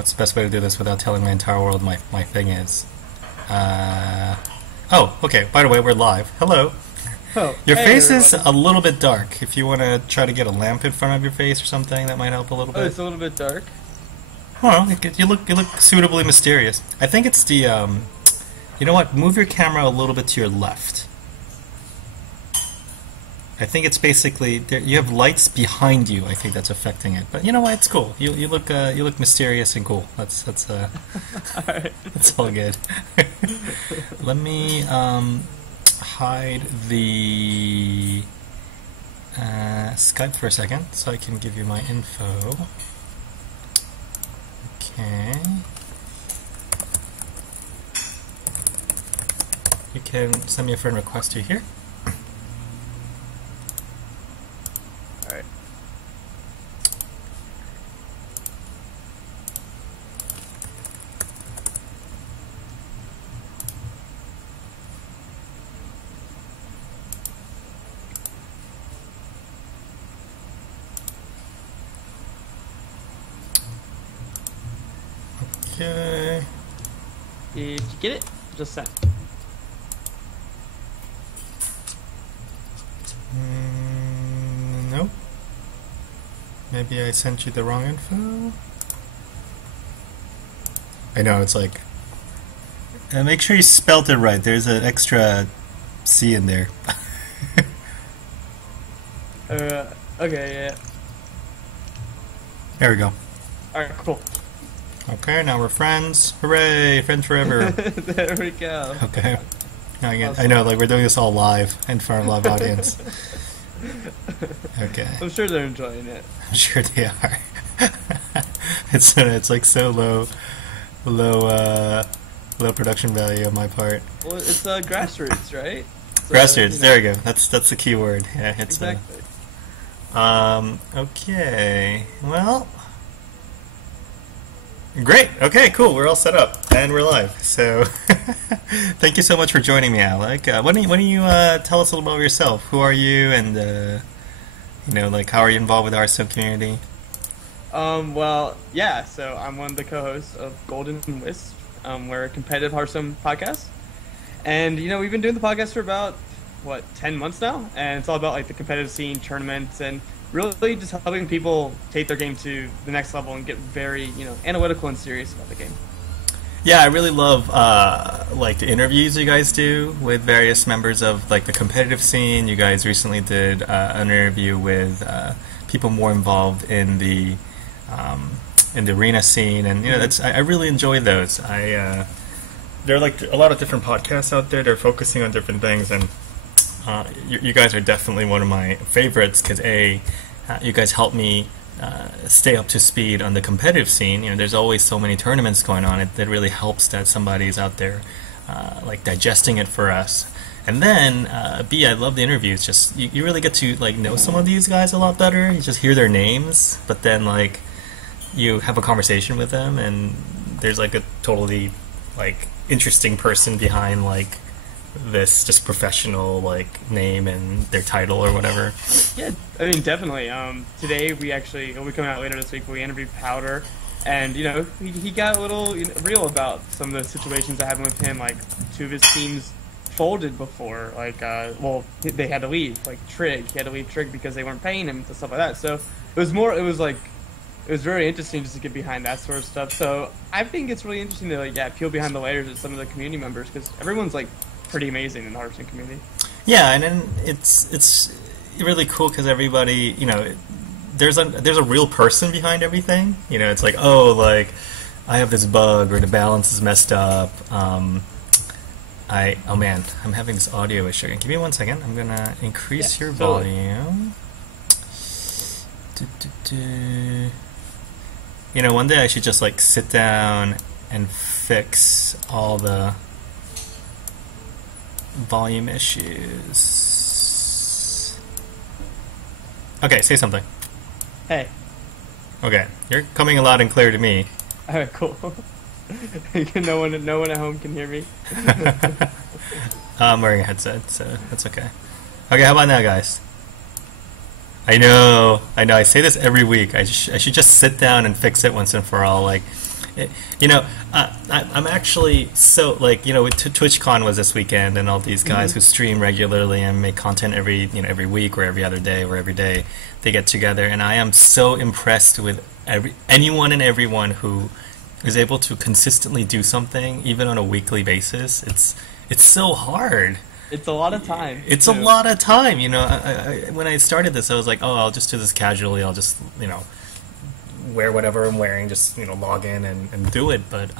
What's the best way to do this without telling my entire world my thing is? Oh, okay. By the way, we're live. Hello. Oh, Your hey face is everybody. a little bit dark. If you want to try to get a lamp in front of your face or something, that might help a little Oh, bit. it's a little bit dark. Well, you look suitably mysterious. I think it's the You know what? Move your camera a little bit to your left. I think it's basically you have lights behind you. I think that's affecting it. But you know what? It's cool. You look mysterious and cool. Alright. That's all good. Let me hide the Skype for a second so I can give you my info. Okay. You can send me a friend request to here. Alright. Okay. Did you get it? Just sent. Nope. Maybe I sent you the wrong info. I know, it's like... make sure you spelt it right. There's an extra C in there. Okay, yeah. There we go. Alright, cool. Okay, now we're friends. Hooray! Friends forever. There we go. Okay. Now again, I Awesome. know, like we're doing this all live in front of a live audience. Okay. I'm sure they're enjoying it. I'm sure they are. It's like so low production value on my part. Well, it's grassroots, right? So, Grassroots. you know, There we go. That's the key word. Yeah, it's exactly. Okay. Well. Great. Okay. Cool. We're all set up and we're live. So, thank you so much for joining me, Alec. Why don't you tell us a little about yourself? Who are you, and like how are you involved with the Hearthstone community? Well, yeah, so I'm one of the co-hosts of Golden Wisp. We're a competitive Hearthstone podcast. And, we've been doing the podcast for about, 10 months now? And it's all about, like, the competitive scene, tournaments, and really just helping people take their game to the next level and get very, analytical and serious about the game. Yeah, I really love like the interviews you guys do with various members of like the competitive scene. You guys recently did an interview with people more involved in the arena scene, and that's I really enjoy those. There are like a lot of different podcasts out there. They're focusing on different things, and you guys are definitely one of my favorites because you guys help me stay up to speed on the competitive scene. There's always so many tournaments going on. It really helps that somebody's out there like digesting it for us. And then B, I love the interviews. Just you really get to like know some of these guys a lot better. You just hear their names, but then like you have a conversation with them, and there's like a totally like interesting person behind like this just professional like name and their title or whatever. Yeah, I mean, definitely. Today it'll be coming out later this week, we interviewed Powder, and, he got a little real about some of the situations that happened with him, like, two of his teams folded before, like, they had to leave, like, Trig. He had to leave Trig because they weren't paying him and stuff like that, so it was very interesting just to get behind that sort of stuff, so I think it's really interesting to, like, peel behind the layers of some of the community members, because everyone's, like, pretty amazing in the Hearthstone community. Yeah, and then it's really cool because everybody, there's a real person behind everything. It's like, oh, like I have this bug or the balance is messed up. Oh man, I'm having this audio issue. Give me 1 second. I'm gonna increase your totally. volume. One day I should just like sit down and fix all the volume issues. Okay, say something. Hey. Okay, you're coming loud and clear to me. Alright, cool. no one at home can hear me. I'm wearing a headset, so that's okay. Okay, how about now, guys? I know. I say this every week. I should just sit down and fix it once and for all. Like, You know, I'm actually so like TwitchCon was this weekend, and all these guys who stream regularly and make content every week or every other day or every day they get together, and I am so impressed with anyone and everyone who is able to consistently do something even on a weekly basis. It's so hard. It's a lot of time. It's a lot of time. When I started this, I was like, oh, I'll just do this casually. I'll just wear whatever I'm wearing, just log in and do it. But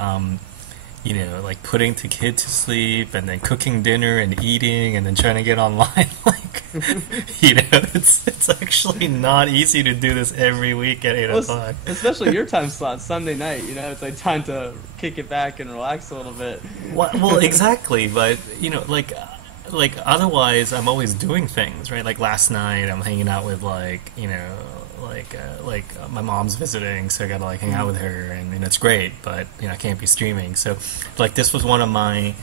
like putting the kid to sleep and then cooking dinner and eating and then trying to get online, like it's actually not easy to do this every week at 8:00. Especially your time slot, Sunday night. It's like time to kick it back and relax a little bit. Well, exactly, but like otherwise I'm always doing things, right? Like last night I'm hanging out with like my mom's visiting, so I gotta like hang out with her, and it's great, but I can't be streaming. So like this was one of my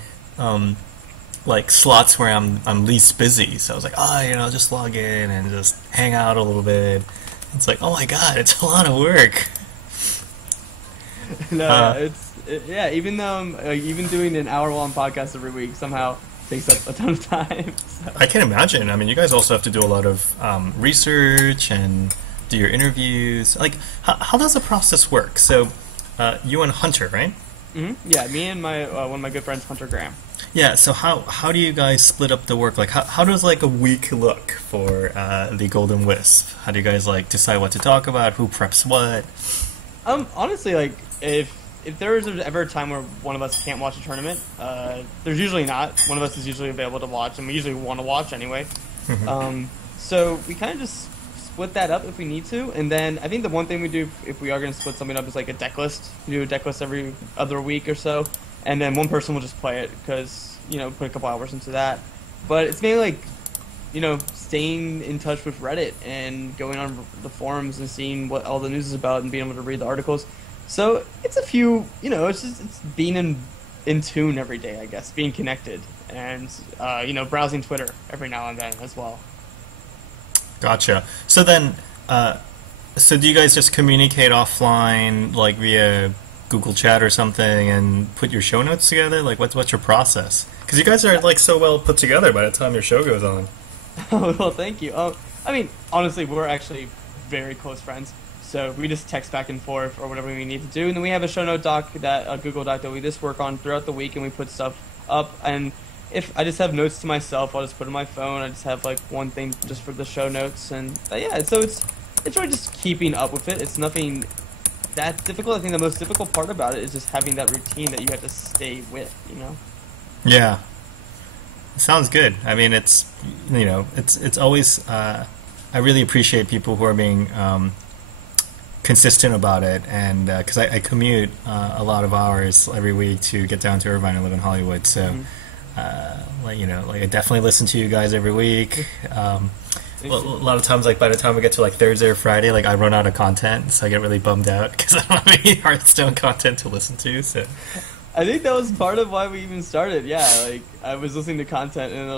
like slots where I'm least busy. So I was like, I'll just log in and just hang out a little bit. It's like, oh my god, it's a lot of work. No, even though even doing an hour-long podcast every week somehow takes up a ton of time. So. I can imagine. I mean, you guys also have to do a lot of research and do your interviews. Like, how does the process work? So, you and Hunter, right? Mm-hmm. Yeah, me and my one of my good friends, Hunter Graham. Yeah. So how do you guys split up the work? Like, how does like a week look for the Golden Wisp? How do you guys like decide what to talk about? Who preps what? Honestly, like if there is ever a time where one of us can't watch a tournament, there's usually not. One of us is usually available to watch, and we usually want to watch anyway. So we kind of just split that up if we need to, and then I think the one thing we do if we are going to split something up is like a deck list. We do a deck list every other week or so, and then one person will just play it because put a couple hours into that. But it's mainly like staying in touch with Reddit and going on the forums and seeing what all the news is about and being able to read the articles. So it's a few, it's being in tune every day, I guess, being connected, and browsing Twitter every now and then as well. Gotcha. So then, so do you guys just communicate offline, like via Google Chat or something, and put your show notes together? Like, what's your process? Because you guys are like so well put together by the time your show goes on. Oh, well, thank you. I mean, honestly, we're actually very close friends. So we just text back and forth or whatever we need to do. And then we have a show note doc, a Google Doc that we just work on throughout the week, and we put stuff up. And if I just have notes to myself, I'll just put it on my phone. I just have like one thing just for the show notes. And so it's really just keeping up with it. It's nothing that difficult. I think the most difficult part about it is just having that routine that you have to stay with, Yeah. It sounds good. I mean, it's always, I really appreciate people who are being, consistent about it, and because I commute a lot of hours every week to get down to Irvine. I live in Hollywood, so I definitely listen to you guys every week. A lot of times, like by the time we get to like Thursday or Friday, like I run out of content, so I get really bummed out because I don't have any Hearthstone content to listen to. So I think that was part of why we even started. Yeah, like I was listening to content, and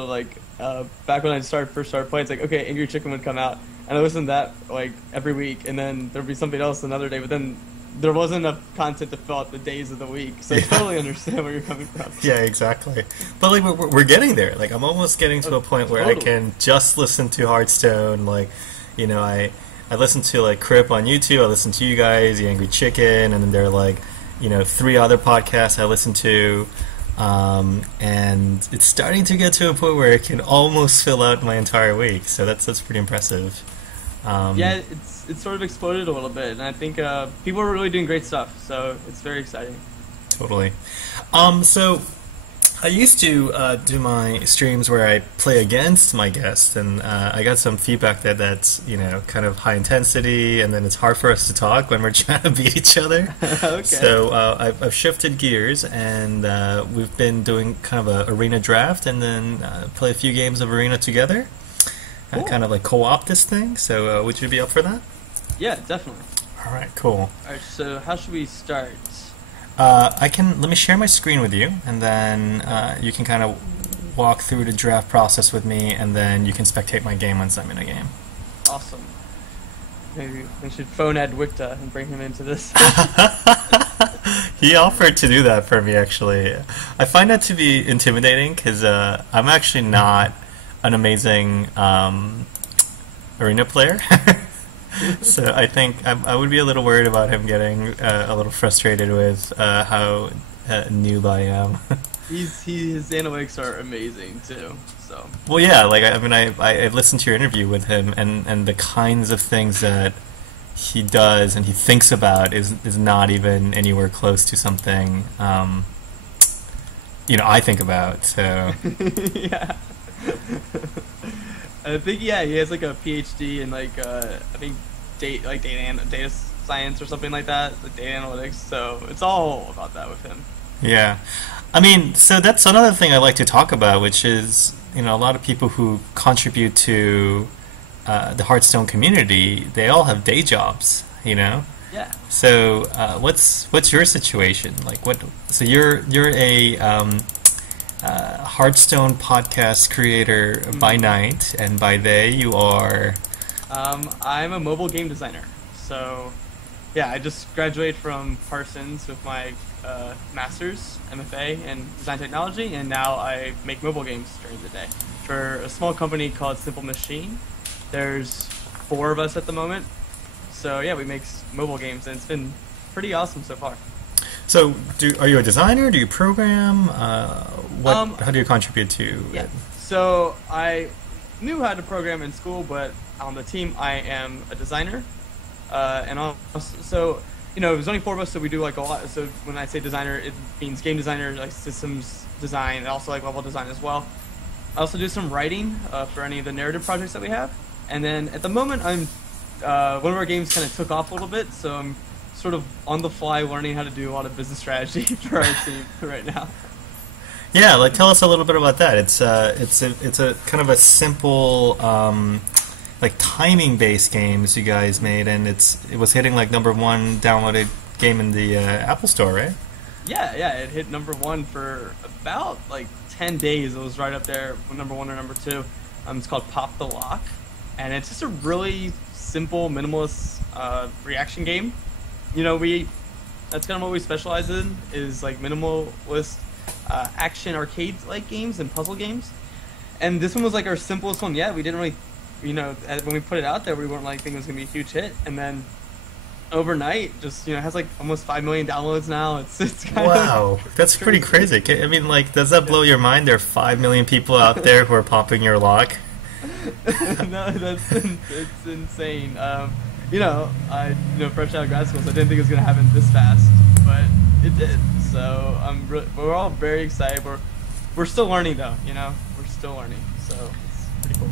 back when I first started playing, it's like, okay, Angry Chicken would come out, and I listened to that like every week, and then there'd be something else another day, but then there wasn't enough content to fill out the days of the week. So I totally understand where you're coming from. Yeah, exactly. But like we're getting there. Like I'm almost getting to a point where I can just listen to Hearthstone. Like, I listen to like Crip on YouTube. I listen to you guys, the Angry Chicken, and then there are like 3 other podcasts I listen to. And it's starting to get to a point where it can almost fill out my entire week. So that's pretty impressive. Yeah, it's sort of exploded a little bit, and I think people are really doing great stuff. So it's very exciting. Totally. So I used to do my streams where I play against my guests, and I got some feedback that's kind of high intensity, and then it's hard for us to talk when we're trying to beat each other. Okay. So I've shifted gears, and we've been doing kind of an arena draft, and then play a few games of arena together. Cool. Kind of like co-op this thing. So would you be up for that? Yeah, definitely. All right, cool. All right, so how should we start? Let me share my screen with you, and then you can kind of walk through the draft process with me, and then you can spectate my game once I'm in a game. Awesome. Maybe we should phone Ed Wicta and bring him into this. He offered to do that for me, actually. I find that to be intimidating because I'm actually not an amazing arena player. So I think I would be a little worried about him getting a little frustrated with how noob I am. His analytics are amazing too. So. Well, yeah, like I mean, I listened to your interview with him, and the kinds of things that he does and he thinks about is not even anywhere close to something I think about. So yeah. I think he has like a PhD in like I think data science or something like that, like data analytics. So it's all about that with him. Yeah, I mean, so that's another thing I like to talk about, which is a lot of people who contribute to the Hearthstone community, they all have day jobs, Yeah. So what's your situation? Like So you're a Hearthstone podcast creator by night, and by day you are. I'm a mobile game designer. So, yeah, I just graduated from Parsons with my master's, MFA in design technology, and now I make mobile games during the day for a small company called Simple Machine. There's 4 of us at the moment. So, yeah, we make mobile games, and it's been pretty awesome so far. So, are you a designer? Do you program? How do you contribute to yeah. it? So, I knew how to program in school, but on the team, I am a designer. And also, so, there's only 4 of us, so we do like a lot. So, when I say designer, it means game designer, like systems design, and also like level design as well. I also do some writing for any of the narrative projects that we have. And then at the moment, one of our games kind of took off a little bit, so I'm sort of on the fly learning how to do a lot of business strategy for our team right now. Yeah, like tell us a little bit about that. It's a kind of a simple like timing based games you guys made, and it was hitting like #1 downloaded game in the Apple Store, right? Yeah, it hit #1 for about like 10 days. It was right up there with #1 or #2. It's called Pop the Lock, and it's just a really simple, minimalist reaction game. That's kind of what we specialize in, is like minimalist action arcade-like games and puzzle games. And this one was like our simplest one yet. We didn't really, when we put it out there, we weren't like thinking it was gonna be a huge hit. And then overnight, just it has like almost 5 million downloads now. It's kind wow, that's pretty crazy. I mean, like, does that blow your mind? There are 5 million people out there who are popping your lock. No, it's insane. Fresh out of grad school, so I didn't think it was gonna happen this fast, but it did. So we're all very excited. We're still learning though, we're still learning. So it's pretty cool.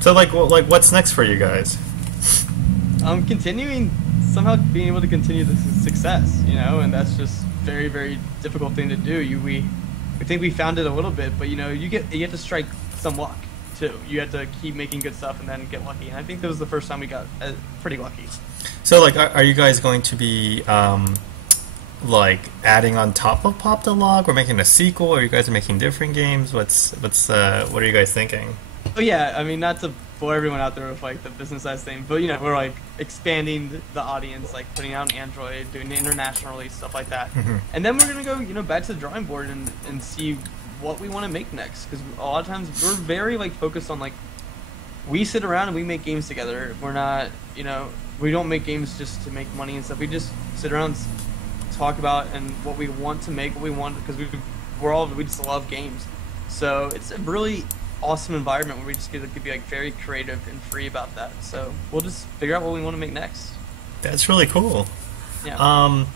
So what's next for you guys? Continuing somehow being able to continue the success, and that's just very, very difficult thing to do. We think we found it a little bit, but you have to strike some luck too. You have to keep making good stuff and then get lucky. And I think that was the first time we got pretty lucky. So are you guys going to be adding on top of Pop the Lock, or making a sequel, or you guys are making different games? What are you guys thinking? Oh yeah, I mean, not to bore everyone out there with like the business size thing, but we're like expanding the audience, like putting out on Android, doing international release, stuff like that. Mm-hmm. And then we're gonna go back to the drawing board and see what we want to make next, because a lot of times we're very focused on we sit around and we make games together. We're not we don't make games just to make money and stuff. We just sit around and talk about and what we want to make, what we want, because we just love games. So it's a really awesome environment where we just get to be very creative and free about that. So we'll just figure out what we want to make next. That's really cool. Yeah. I'm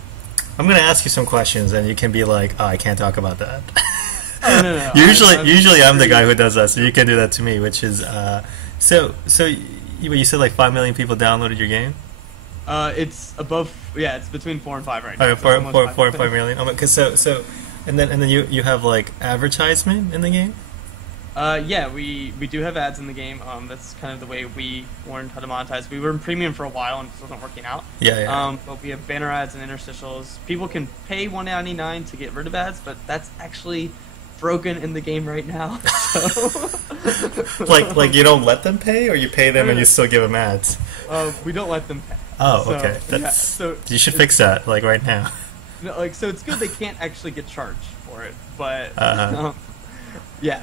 gonna ask you some questions, and you can be like, "Oh, I can't talk about that." Oh, no. Usually I'm the guy who does that, so you can do that to me. Which is so you said like 5 million people downloaded your game. It's above. Yeah, it's between 4 and 5 right now. Oh, 4 and 5 million. And then you have like advertisement in the game. Yeah, we do have ads in the game. That's kind of the way we learned how to monetize. We were in premium for a while and it wasn't working out. Yeah. But we have banner ads and interstitials. People can pay $1.99 to get rid of ads, but that's actually broken in the game right now. So. like you don't let them pay, or you pay them and you still give them ads? We don't let them pay. Oh, okay. You should fix that right now. No, like, so it's good they can't actually get charged for it, but yeah.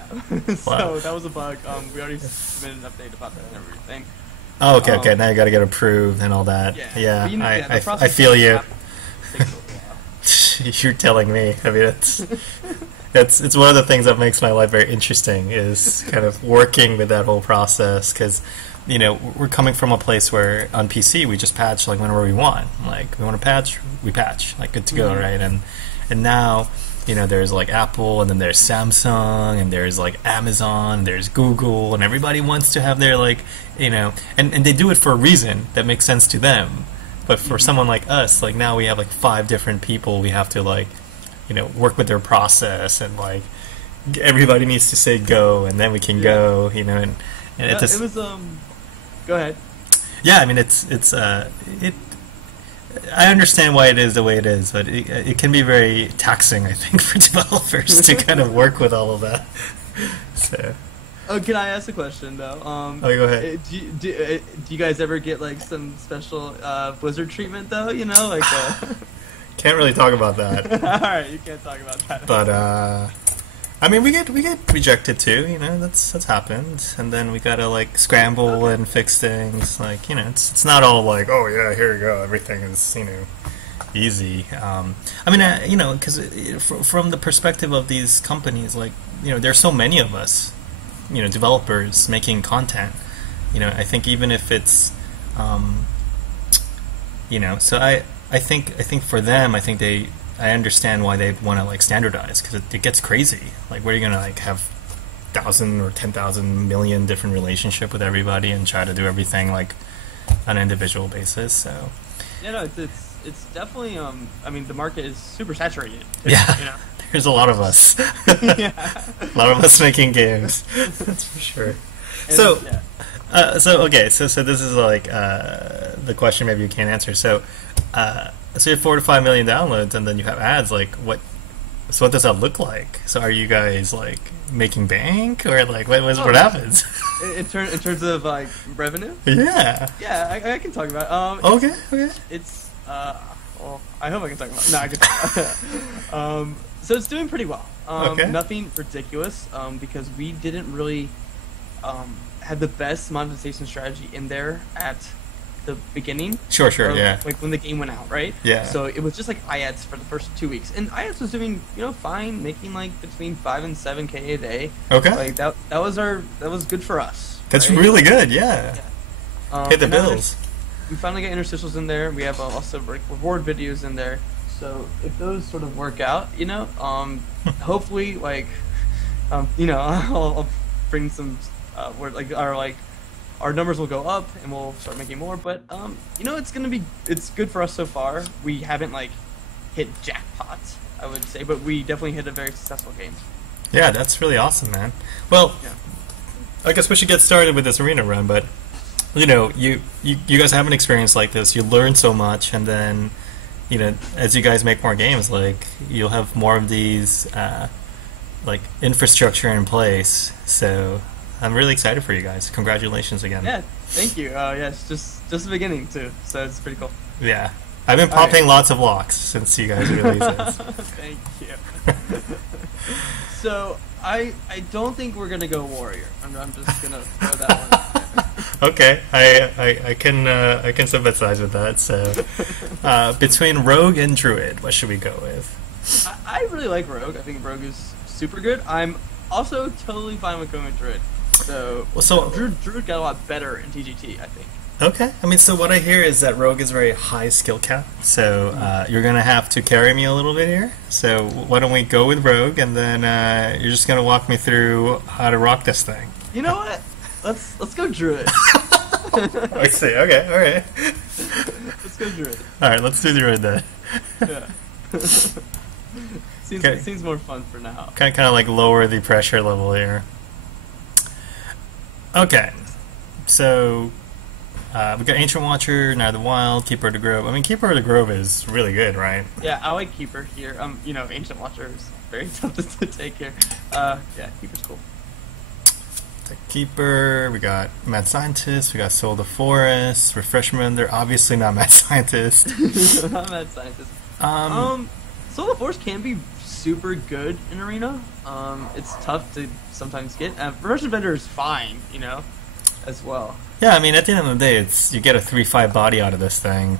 So Wow. that was a bug. We already submitted an update about that and everything. Oh, okay, okay. Now you got to get approved and all that. Yeah, Yeah, but, you know, the I process feel you. takes a while. You're telling me. I mean, it's one of the things that makes my life very interesting is kind of working with that whole process because, you know, we're coming from a place where on PC we just patch like whenever we want. Like we want to patch, we patch, like good to go, right? And now, you know, there's like Apple, and then there's Samsung, and there's like Amazon, and there's Google, and everybody wants to have their like, you know, and they do it for a reason that makes sense to them. But for someone like us, like now we have like 5 different people we have to like, you know, work with their process, and like everybody needs to say go, and then we can go, you know, and Yeah, it's it was Go ahead. yeah, I mean it. I understand why it is the way it is, but it can be very taxing, I think, for developers to kind of work with all of that. So. Oh, can I ask a question though? Oh, go ahead. Do you guys ever get like some special Blizzard treatment though? You know, like. Can't really talk about that. All right, you can't talk about that. But I mean, we get rejected too. You know, that's happened, and then we gotta like scramble and fix things. Like, you know, it's not all like, oh yeah, here you go, everything is, you know, easy. I mean, you know, because from the perspective of these companies, like, you know, there's so many of us, you know, developers making content. You know, I think even if it's, you know, so I think for them, I think I understand why they want to like standardize, because it gets crazy. Like, where are you gonna like have 1,000 or 10,000 million different relationship with everybody and try to do everything like on an individual basis? So yeah, no, it's definitely I mean, the market is super saturated. Yeah, you know? there's a lot of us. Yeah. A lot of us making games. That's for sure. And, So. yeah. So okay, so this is like the question maybe you can't answer. So so you have 4 to 5 million downloads, and then you have ads. Like what? So what does that look like? So are you guys like making bank, or like what happens? In terms of like revenue. Yeah. Yeah, I can talk about it. Okay. It's well, I hope I can talk about it. No, I can. So it's doing pretty well. Okay. Nothing ridiculous. Because we didn't really have the best monetization strategy in there at the beginning. Sure. Or, Yeah. like when the game went out, right? Yeah. So it was just like iAds for the first 2 weeks, and iAds was doing, you know, fine, making like between 5 and 7K a day. Okay. Like that was good for us. That's right? really good. Yeah. Pay the And now bills. we finally got interstitials in there. We have also like reward videos in there. So if those sort of work out, you know, hopefully, like, you know, I'll bring some, where like our numbers will go up and we'll start making more. But you know, it's good for us so far. We haven't like hit jackpots, I would say, but we definitely hit a very successful game. Yeah, that's really awesome, man. Well, Yeah. I guess we should get started with this arena run, but you know, you guys have an experience like this. You learn so much, and then, you know, as you guys make more games, like you'll have more of these like infrastructure in place. So I'm really excited for you guys. Congratulations again. Yeah, thank you. Yeah, it's just the beginning too, so it's pretty cool. Yeah, I've been popping lots of locks since you guys released this. Thank you. So I don't think we're gonna go warrior. I'm just gonna throw that one out there. Okay, I can sympathize with that. So between rogue and druid, what should we go with? I really like rogue. I think rogue is super good. I'm also totally fine with going with druid. So, druid got a lot better in TGT, I think. Okay, I mean, so what I hear is that rogue is very high skill cap, so you're gonna have to carry me a little bit here. So why don't we go with rogue, and then you're just gonna walk me through how to rock this thing. You know what? Let's go druid. I see. Okay, all right. Let's go druid. All right, let's do druid then. Yeah. Seems more fun for now. Kind of like lower the pressure level here. Okay, so we got Ancient Watcher, Night of the Wild, Keeper of the Grove. I mean, Keeper of the Grove is really good, right? Yeah, I like Keeper here. You know, Ancient Watcher is very tough to take here. Yeah, Keeper's cool. The Keeper, we got Mad Scientist, we got Soul of the Forest, Refreshment. They're obviously not Mad Scientist. Not Mad Scientist. Soul of Force can be super good in arena. It's tough to sometimes get. Reversion Bender is fine, you know, as well. Yeah, I mean, at the end of the day, it's you get a 3/5 body out of this thing.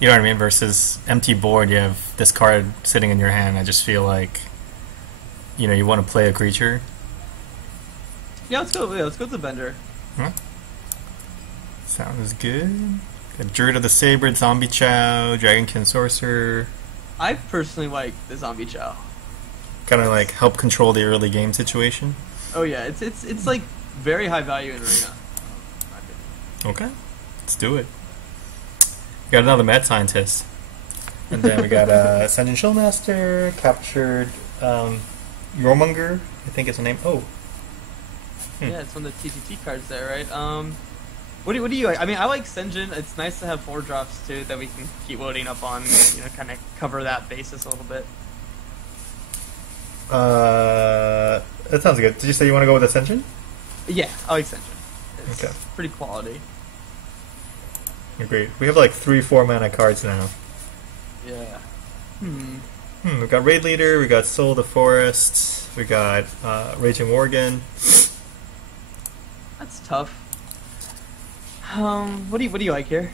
You know what I mean? Versus empty board, you have this card sitting in your hand. I just feel like, you know, you want to play a creature. Yeah, let's go. Yeah, let's go to the Bender. Huh? Sounds good. Got Druid of the Saber, Zombie Chow, Dragonkin Sorcerer. I personally like the Zombie Chow. Kind of like help control the early game situation. Oh yeah, it's like very high value in arena. Okay, let's do it. We got another mad scientist, and then we got Ascension Shellmaster, captured Yormonger, I think it's the name. Oh, yeah, it's one of the TTT cards there, right? What do you like? I mean, I like Senjin. It's nice to have 4 drops too that we can keep loading up on. You know, kind of cover that basis a little bit. That sounds good. Did you say you want to go with Ascension? Yeah, I like Senjin. It's Okay. pretty quality. Agreed. We have like 3-4 mana cards now. Yeah. We got Raid Leader, we got Soul of the Forest, we got Raging Worgen. That's tough. What do you like here?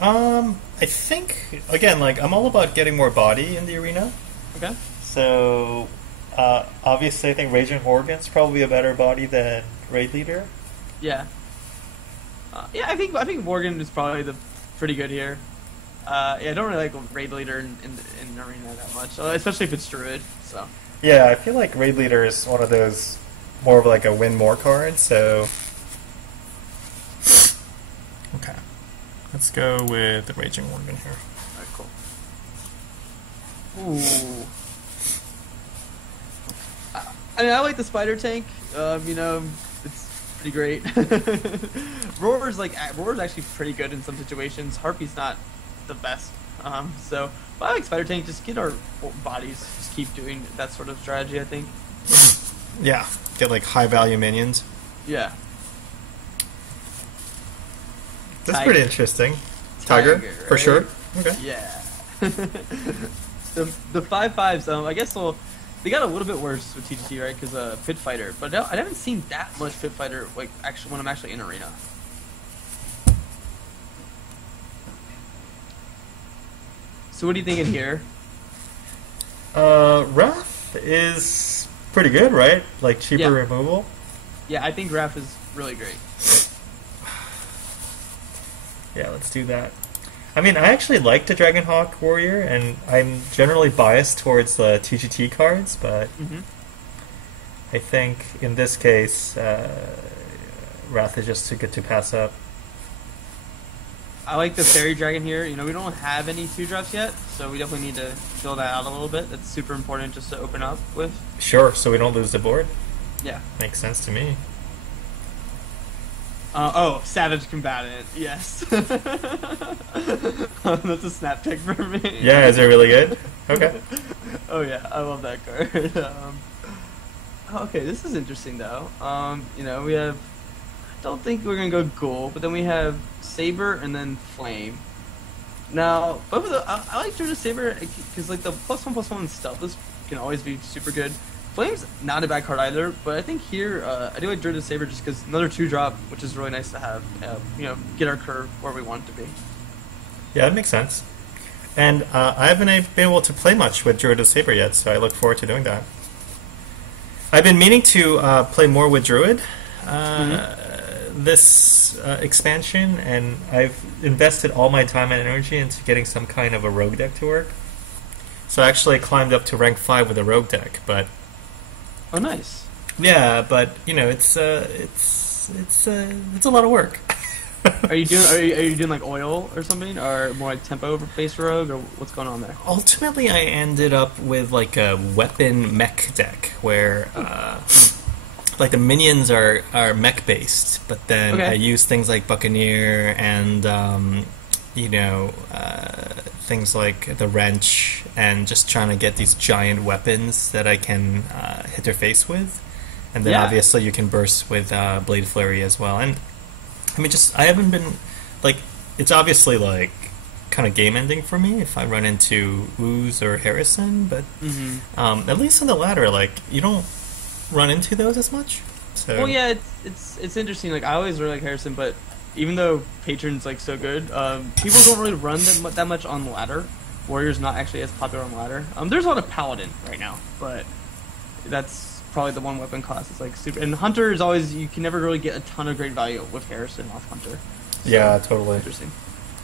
I think again, like I'm all about getting more body in the arena. Okay. So obviously, I think Raging Worgen's probably a better body than Raid Leader. Yeah. Yeah, I think Morgan is probably pretty good here. Yeah, I don't really like Raid Leader in arena that much, especially if it's Druid. So. Yeah, I feel like Raid Leader is one of those more of like a win more card. So. Okay, let's go with the Raging Worgen here. Alright, cool. Ooh. I mean, I like the Spider Tank. You know, it's pretty great. Roar's actually pretty good in some situations. Harpy's not the best. So, but I like Spider Tank. Just get our bodies. Just keep doing that sort of strategy, I think. Yeah, get like high value minions. Yeah. That's pretty interesting. Tiger, for right? sure. Okay. Yeah. the 5/5s. I guess they got a little bit worse with TTT, right? Because Pit Fighter, but I haven't seen that much Pit Fighter like actually when I'm actually in arena. So what are you thinking here? Wrath is pretty good, right? Like cheaper removal. Yeah, I think Wrath is really great. Yeah, let's do that. I mean, I actually like the Dragonhawk Warrior, and I'm generally biased towards the TGT cards, but I think in this case, Wrath is just too good to pass up. I like the Fairy Dragon here. You know, we don't have any 2-drops yet, so we definitely need to fill that out a little bit. That's super important just to open up with. Sure, so we don't lose the board? Yeah. Makes sense to me. Savage Combatant, yes. That's a snap pick for me. Yeah, is it really good? Okay. Oh yeah, I love that card. Okay, this is interesting though. You know, we have, I don't think we're gonna go Ghoul, but then we have Saber and then Flame. Now, both of the, I like Druid Saber because like the +1/+1 Stealthless can always be super good. Flame's not a bad card either, but I think here I do like Druid Saber just because another 2-drop, which is really nice to have. You know, get our curve where we want it to be. Yeah, that makes sense. And I haven't been able to play much with Druid of Saber yet, so I look forward to doing that. I've been meaning to play more with Druid this expansion, and I've invested all my time and energy into getting some kind of a rogue deck to work. So I actually climbed up to rank 5 with a rogue deck, but... Oh, nice. Yeah, but you know, it's a lot of work. Are you doing like oil or something, or more like tempo based rogue, or what's going on there? Ultimately, I ended up with like a weapon mech deck where like the minions are mech based, but then I use things like Buccaneer and you know things like the wrench, and just trying to get these giant weapons that I can hit their face with. And then obviously you can burst with Blade Flurry as well. And I mean, I haven't been, like, it's obviously like kind of game ending for me if I run into Ooze or Harrison, but at least on the ladder, like, you don't run into those as much. So. Well, yeah, it's interesting. Like, I always really like Harrison, but even though Patron's like so good, people don't really run that much on the ladder. Warrior's not actually as popular on the ladder. There's a lot of Paladin right now, but that's probably the one weapon class that's like super. And Hunter is always, you can never really get a ton of great value with Harrison off Hunter. So, yeah, totally. Interesting.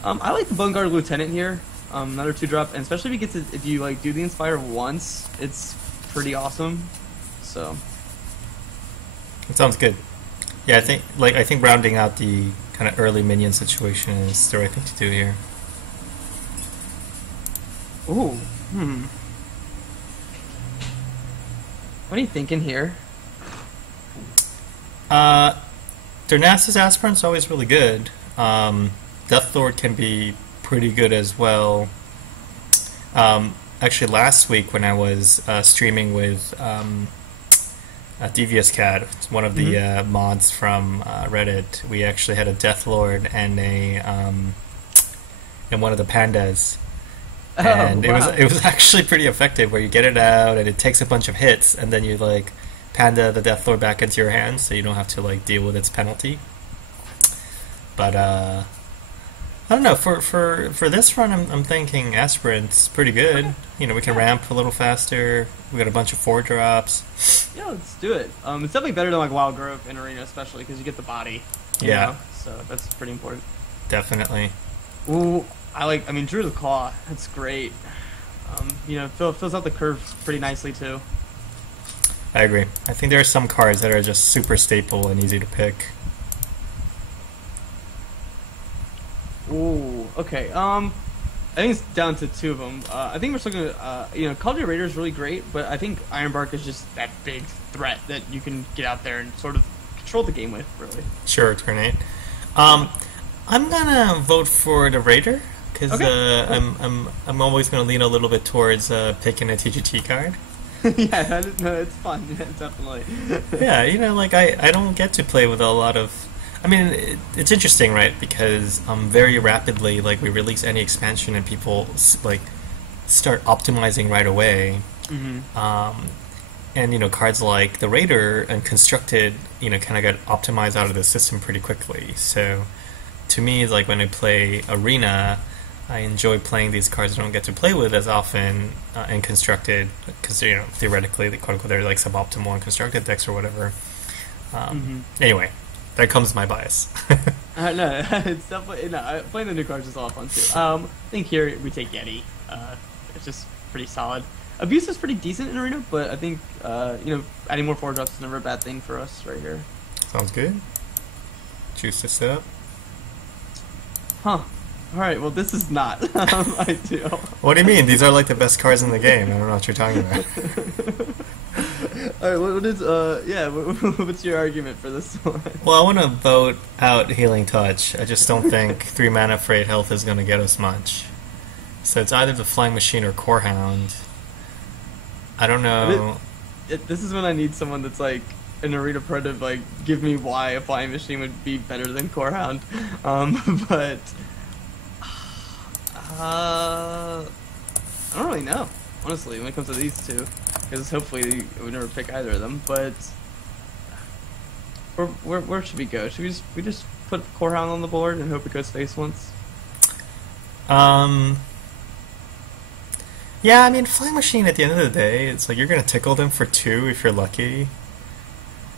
I like the Bone Guard Lieutenant here. Another 2-drop, and especially if you like do the Inspire once, it's pretty awesome. So. It sounds good. Yeah, I think rounding out the kind of early minion situation is the right thing to do here. Ooh. What are you thinking here? Darnassus Aspirant's always really good. Deathlord can be pretty good as well. Actually, last week when I was streaming with Devious Cat, one of the mods from Reddit, we actually had a Deathlord and one of the pandas. And it was actually pretty effective, where you get it out and it takes a bunch of hits, and then you like panda the Deathlord back into your hands, so you don't have to like deal with its penalty. But I don't know, for this run, I'm thinking Aspirant's pretty good. Okay. You know, we can ramp a little faster. We got a bunch of 4-drops. Yeah, let's do it. It's definitely better than like Wild Grove in Arena, especially because you get the body. You know? So that's pretty important. Definitely. Ooh. Drew the Claw, that's great. You know, fills out the curves pretty nicely too. I agree. I think there are some cards that are just super staple and easy to pick. Ooh, okay. I think it's down to 2 of them. I think we're still gonna, Call of Duty Raider is really great, but I think Ironbark is just that big threat that you can get out there and sort of control the game with, really. Sure, turn 8. I'm gonna vote for the Raider. Because I'm always going to lean a little bit towards picking a TGT card. Yeah, it's fun, yeah, definitely. Yeah, you know, like I don't get to play with a lot of. I mean, it's interesting, right? Because very rapidly, like we release any expansion and people like start optimizing right away. And you know, cards like the Raider and Constructed, you know, kind of got optimized out of the system pretty quickly. So to me, like when I play Arena, I enjoy playing these cards I don't get to play with as often in Constructed, because, you know, theoretically, quote-unquote, they're like suboptimal in Constructed decks or whatever. Anyway, there comes my bias. No, it's definitely, playing the new cards is a lot of fun too. I think here we take Yeti. It's just pretty solid. Abuse is pretty decent in Arena, but I think, adding more 4-drops is never a bad thing for us right here. Sounds good. Choose to set up. Huh. Alright, well this is not ideal. What do you mean? These are like the best cards in the game. I don't know what you're talking about. Alright, what's your argument for this one? Well, I want to vote out Healing Touch. I just don't think 3 mana for 8 health is going to get us much. So it's either the Flying Machine or Core Hound. I don't know. This is when I need someone that's like an Arena Pro to like give me why a Flying Machine would be better than Core Hound. I don't really know, honestly, when it comes to these two, because hopefully we never pick either of them. But where should we go? Should we just put Core Hound on the board and hope it goes face once? Yeah, I mean, Flying Machine, at the end of the day, it's like you're gonna tickle them for 2 if you're lucky.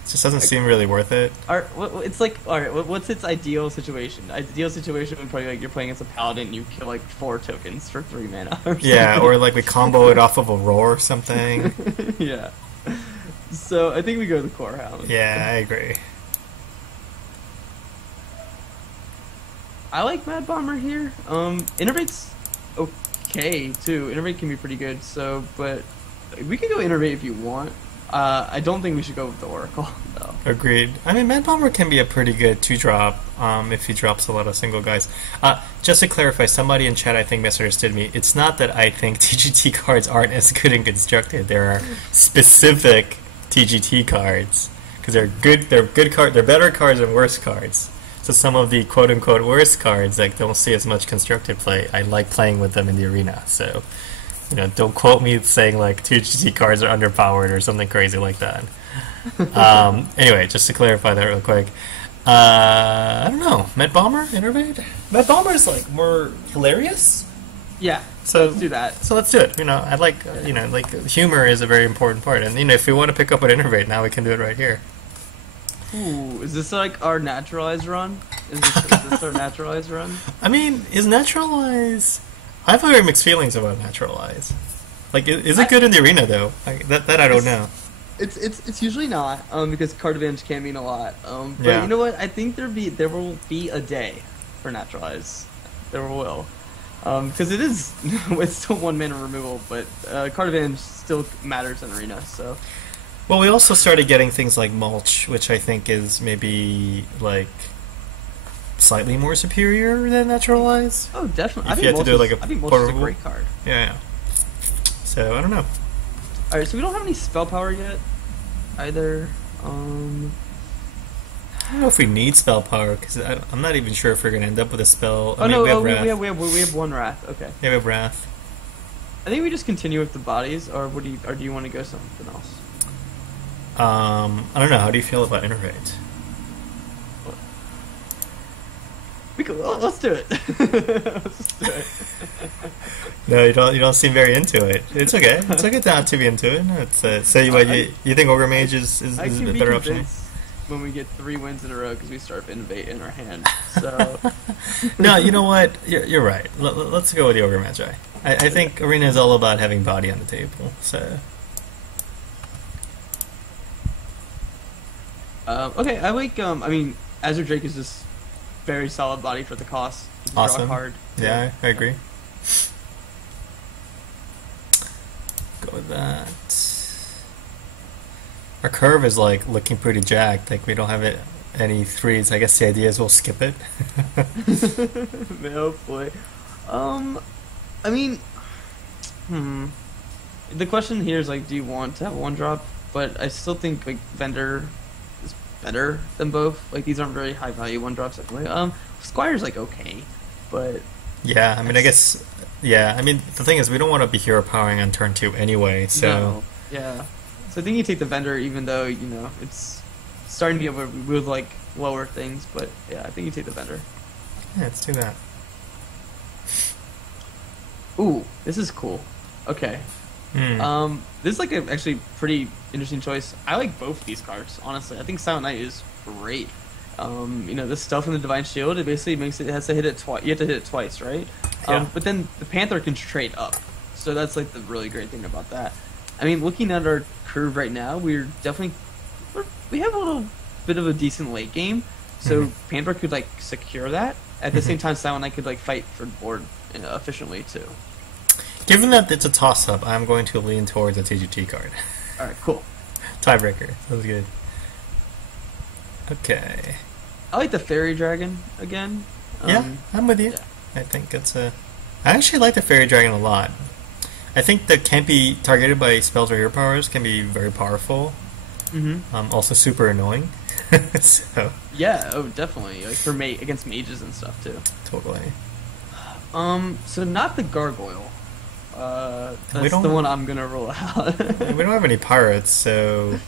It just doesn't seem really worth it. It's like, alright, what's its ideal situation? Ideal situation would probably like you're playing against a paladin and you kill like 4 tokens for 3 mana or something. Yeah, or like we combo it off of a roar or something. Yeah. So I think we go to the Core Hound. Yeah, I agree. I like Mad Bomber here. Innervate's okay too. Innervate can be pretty good, so but we can go Innervate if you want. I don't think we should go with the Oracle, though. Agreed. I mean, Mad Bomber can be a pretty good 2-drop if he drops a lot of single guys. Just to clarify, somebody in chat I think misunderstood me. It's not that I think TGT cards aren't as good and constructed. There are specific TGT cards because they're good. They're good cards. They're better cards and worse cards. So some of the quote-unquote worst cards like don't see as much constructed play. I like playing with them in the arena. So, don't quote me saying like 2GT cards are underpowered or something crazy like that. Anyway, just to clarify that real quick. I don't know. Med Bomber? Innervate? Met Bomber's like more hilarious. Yeah. So let's do that. So let's do it. I like, like humor is a very important part. And, if we want to pick up an Innervate, now we can do it right here. Ooh, is this like our naturalized run? Is this our naturalized run? I mean, is Naturalize... I have very mixed feelings about Naturalize. Like, is it good in the arena, though? That I don't know. It's usually not, because card advantage can mean a lot. But Yeah. you know what? I think there will be a day for Naturalize. There will. Because it's still 1 mana removal, but card advantage still matters in arena, so... Well, we also started getting things like Mulch, which I think is maybe, like, slightly more superior than Naturalize. Oh, definitely. If you had to do, like, I think Mulch is a great card. Yeah. So, I don't know. Alright, so we don't have any spell power yet, either. I don't know if we need spell power, because I'm not even sure if we're going to end up with a spell. We have Wrath. we have 1 Wrath, okay. Yeah, we have Wrath. I think we just continue with the bodies, or do you want to go something else? I don't know. How do you feel about Innervate? Let's do it. Let's do it. No, you don't seem very into it. It's okay. It's okay not to be into it. It's so you think Ogre Mage is the better option? When we get 3 wins in a row because we start Innovate in our hand. So no, you know what? You're right. Let's go with the Ogre Magi. I think Arena is all about having body on the table. So okay, I like. I mean, Azure Drake is just very solid body for the cost. Awesome. Draw card. Yeah, I agree. Go with that. Our curve is like looking pretty jacked. Like we don't have any 3s. I guess the idea is we'll skip it. Hopefully. I mean, the question here is like, do you want to have 1 drop? But I still think like Vendor is better than both. Like these aren't very high value 1 drops anyway. Squire's like okay, but yeah, I mean, I guess, yeah. I mean, the thing is, we don't want to be hero powering on turn 2 anyway. So no. Yeah. So I think you take the Vendor, even though it's starting to be able to move like lower things. But yeah, I think you take the Vendor. Yeah, let's do that. Ooh, this is cool. Okay. This is like a actually pretty interesting choice. I like both of these cards, honestly. I think Silent Knight is great. This stuff in the Divine Shield, it basically it has to hit it twice. You have to hit it twice, right? Yeah. But then the Panther can trade up, so that's like the really great thing about that. I mean, looking at our curve right now, we have a little bit of a decent late game, so Panther could like secure that. At the same time, Silent Knight could like fight for the board efficiently too. Given that it's a toss-up, I'm going to lean towards a TGT card. All right, cool. Tiebreaker. That was good. Okay. I like the Fairy Dragon again. Yeah, I'm with you. Yeah. I think it's a... I actually like the Fairy Dragon a lot. I think that can't be targeted by spells or hero powers can be very powerful. Also super annoying. So yeah, oh definitely. Like for against mages and stuff too. Totally. So not the Gargoyle. That's the one I'm gonna roll out. We don't have any pirates, so...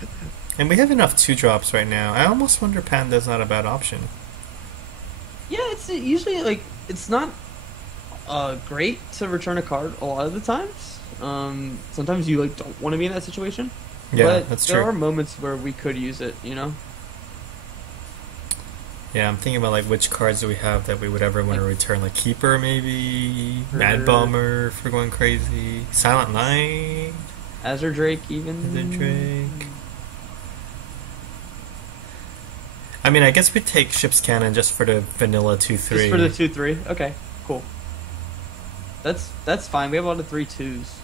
And we have enough 2-drops right now. I almost wonder Panda's not a bad option. Yeah, it's usually like it's not great to return a card a lot of the times. Sometimes you like don't want to be in that situation. Yeah, but that's true. There are moments where we could use it, Yeah, I'm thinking about like which cards do we have that we would ever want to return. Like Keeper, maybe Mad Bomber if we're going crazy. Silent Knight, Azure Drake, even Azure Drake. I mean, I guess we take Ship's Cannon just for the vanilla 2-3. Just for the 2-3. Okay, cool. That's fine. We have a lot of 3/2s.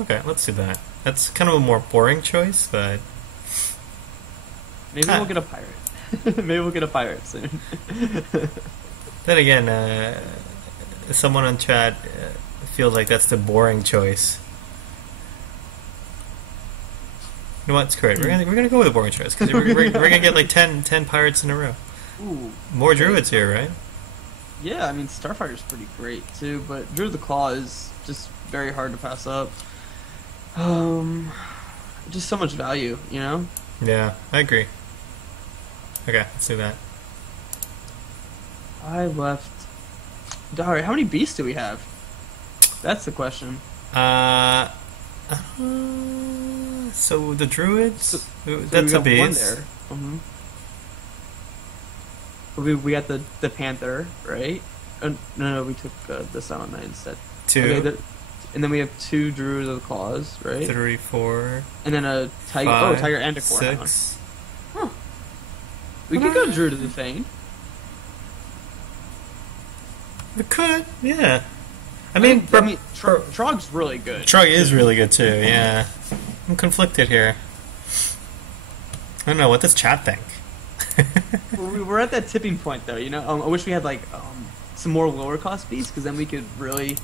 Okay, let's do that. That's kind of a more boring choice, but maybe we'll get a pirate. Maybe we'll get a pirate soon. Then again, someone on chat feels like that's the boring choice. know what? Screw it. We're gonna go with the boring choice because we're gonna get like 10 pirates in a row. Ooh. More druids here, right? Yeah, I mean, Starfighter's pretty great too, but Druid of the Claw is just very hard to pass up. Just so much value, you know? Yeah, I agree. Okay, let's do that. I left. Alright, how many beasts do we have? That's the question. So the druids, So that's a we got one beast. there. We got the panther, right? No, we took the Silent Knight instead. 2, Okay, and then we have 2 Druids of the Claws, right? 3, 4, And then a tiger. 5, Tiger and a Cornhound. 6. Huh. We could go Druid of the Fane. We could, yeah. I mean, Trog's really good. Trog is really good too. Yeah, I'm conflicted here. I don't know what does chat think. We're at that tipping point, though. You know, I wish we had like some more lower cost beasts, because then we could really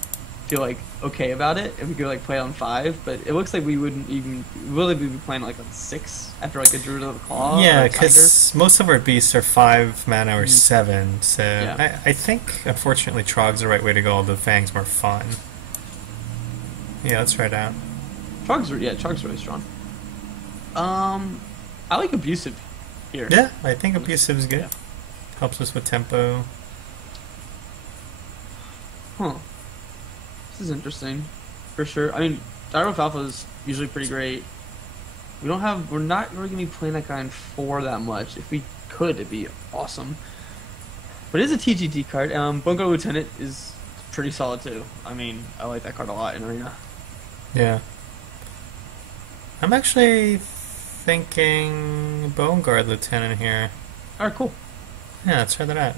feel like okay about it, and we could like play on 5. But it looks like we wouldn't even really be playing like on 6 after like a Druid of the Claw. Yeah, because most of our beasts are 5 mana or 7. So Yeah. I think unfortunately Trog's the right way to go. The Fang's more fun. Yeah, let's try it out. Trog's really strong. I like Abusive here. Yeah, I think Abusive is good. Yeah. Helps us with tempo. Huh. This is interesting, for sure. I mean, Dire Wolf Alpha is usually pretty great. We're not really gonna be playing that guy in 4 that much. If we could, it'd be awesome. But it is a TGD card. Bungo Lieutenant is pretty solid too. I mean, I like that card a lot in Arena. Yeah. I'm actually thinking Bone Guard Lieutenant here. Alright, cool. Yeah, let's try that out.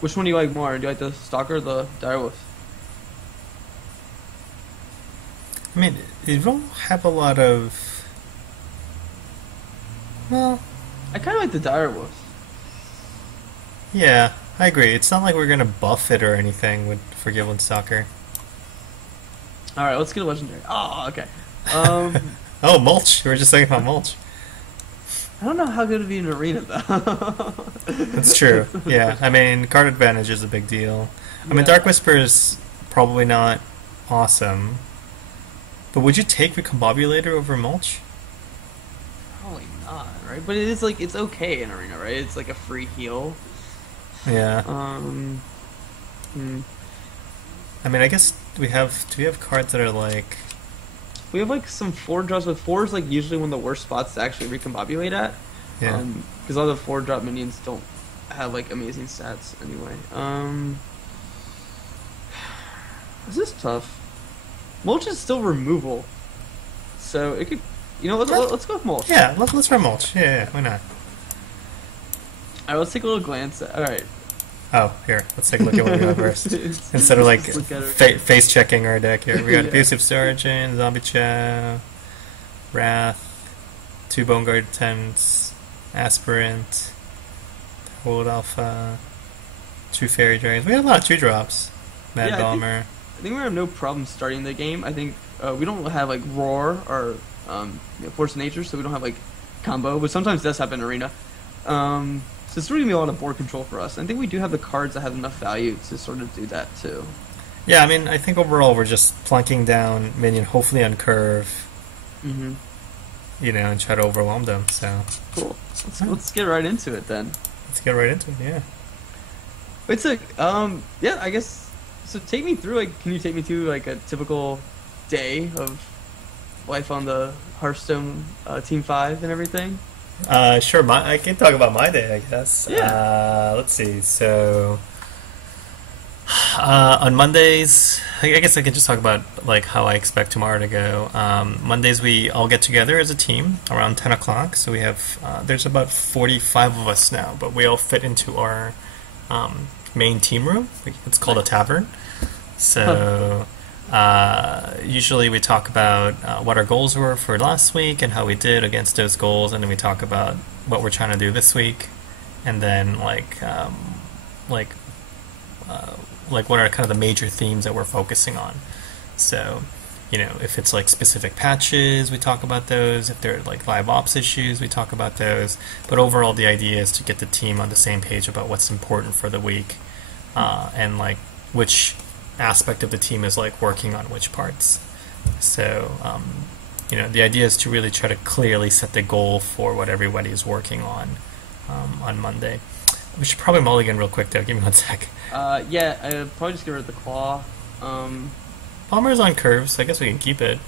Which one do you like more? Do you like the Stalker or the Direwolf? I mean, you don't have a lot of... Well, I kind of like the Direwolf. yeah, I agree. It's not like we're gonna buff it or anything with Forgiven Stalker. Alright, let's get a Legendary. Oh, okay. Oh, Mulch! We were just talking about Mulch. I don't know how good it'd be in Arena, though. That's true. Yeah, I mean, card advantage is a big deal. I mean, Yeah. Dark Whisper is probably not awesome. But would you take Recombobulator over Mulch? Probably not, right? But it is like, it's okay in Arena, right? It's like a free heal. Yeah. Hmm. I mean, I guess do we have cards that are like... We have like some 4-drops, but 4 is like usually one of the worst spots to actually recombobulate at. Yeah. Because all the 4-drop minions don't have like amazing stats anyway. This is tough. Mulch is still removal, so it could, you know, let's go with Mulch. Yeah, let's run Mulch. Yeah, why not? Alright, let's take a little glance. Alright. Oh, here, let's take a look at what we got first. Instead of like Just look at it. face checking our deck here. We got Yeah. Abusive Sergeant, Zombie Chow, Wrath, 2 Bone Guard Tents, Aspirant, World Alpha, 2 Fairy Dragons. We got a lot of 2-drops. Mad Yeah, Bomber. I think we have no problem starting the game. I think we don't have like Roar or Force of Nature, so we don't have like combo, but sometimes it does happen in Arena. So it's really gonna be a lot of board control for us. I think we do have the cards that have enough value to sort of do that too. Yeah, I mean, I think overall we're just plunking down minion, hopefully on curve, Mm-hmm. you know, and try to overwhelm them. So Cool. Let's get right into it then. let's get right into it. Yeah. It's a yeah, I guess. So take me through, like, can you take me through like a typical day of life on the Hearthstone Team 5 and everything? Sure. I can talk about my day, I guess. Yeah. Let's see. So on Mondays, I guess I can just talk about like how I expect tomorrow to go. Mondays we all get together as a team around 10 o'clock. So we have there's about 45 of us now, but we all fit into our main team room. It's called a tavern. So usually we talk about what our goals were for last week and how we did against those goals, and then we talk about what we're trying to do this week, and then like like what are kind of the major themes that we're focusing on. So, if it's like specific patches, we talk about those. If there are like live ops issues, we talk about those. But overall, the idea is to get the team on the same page about what's important for the week, and like which aspect of the team is like working on which parts. So, the idea is to really try to clearly set the goal for what everybody is working on Monday. We should probably mulligan real quick though. Give me 1 sec. Yeah, I'd probably just get rid of the claw. Palmer's on curves. I guess we can keep it.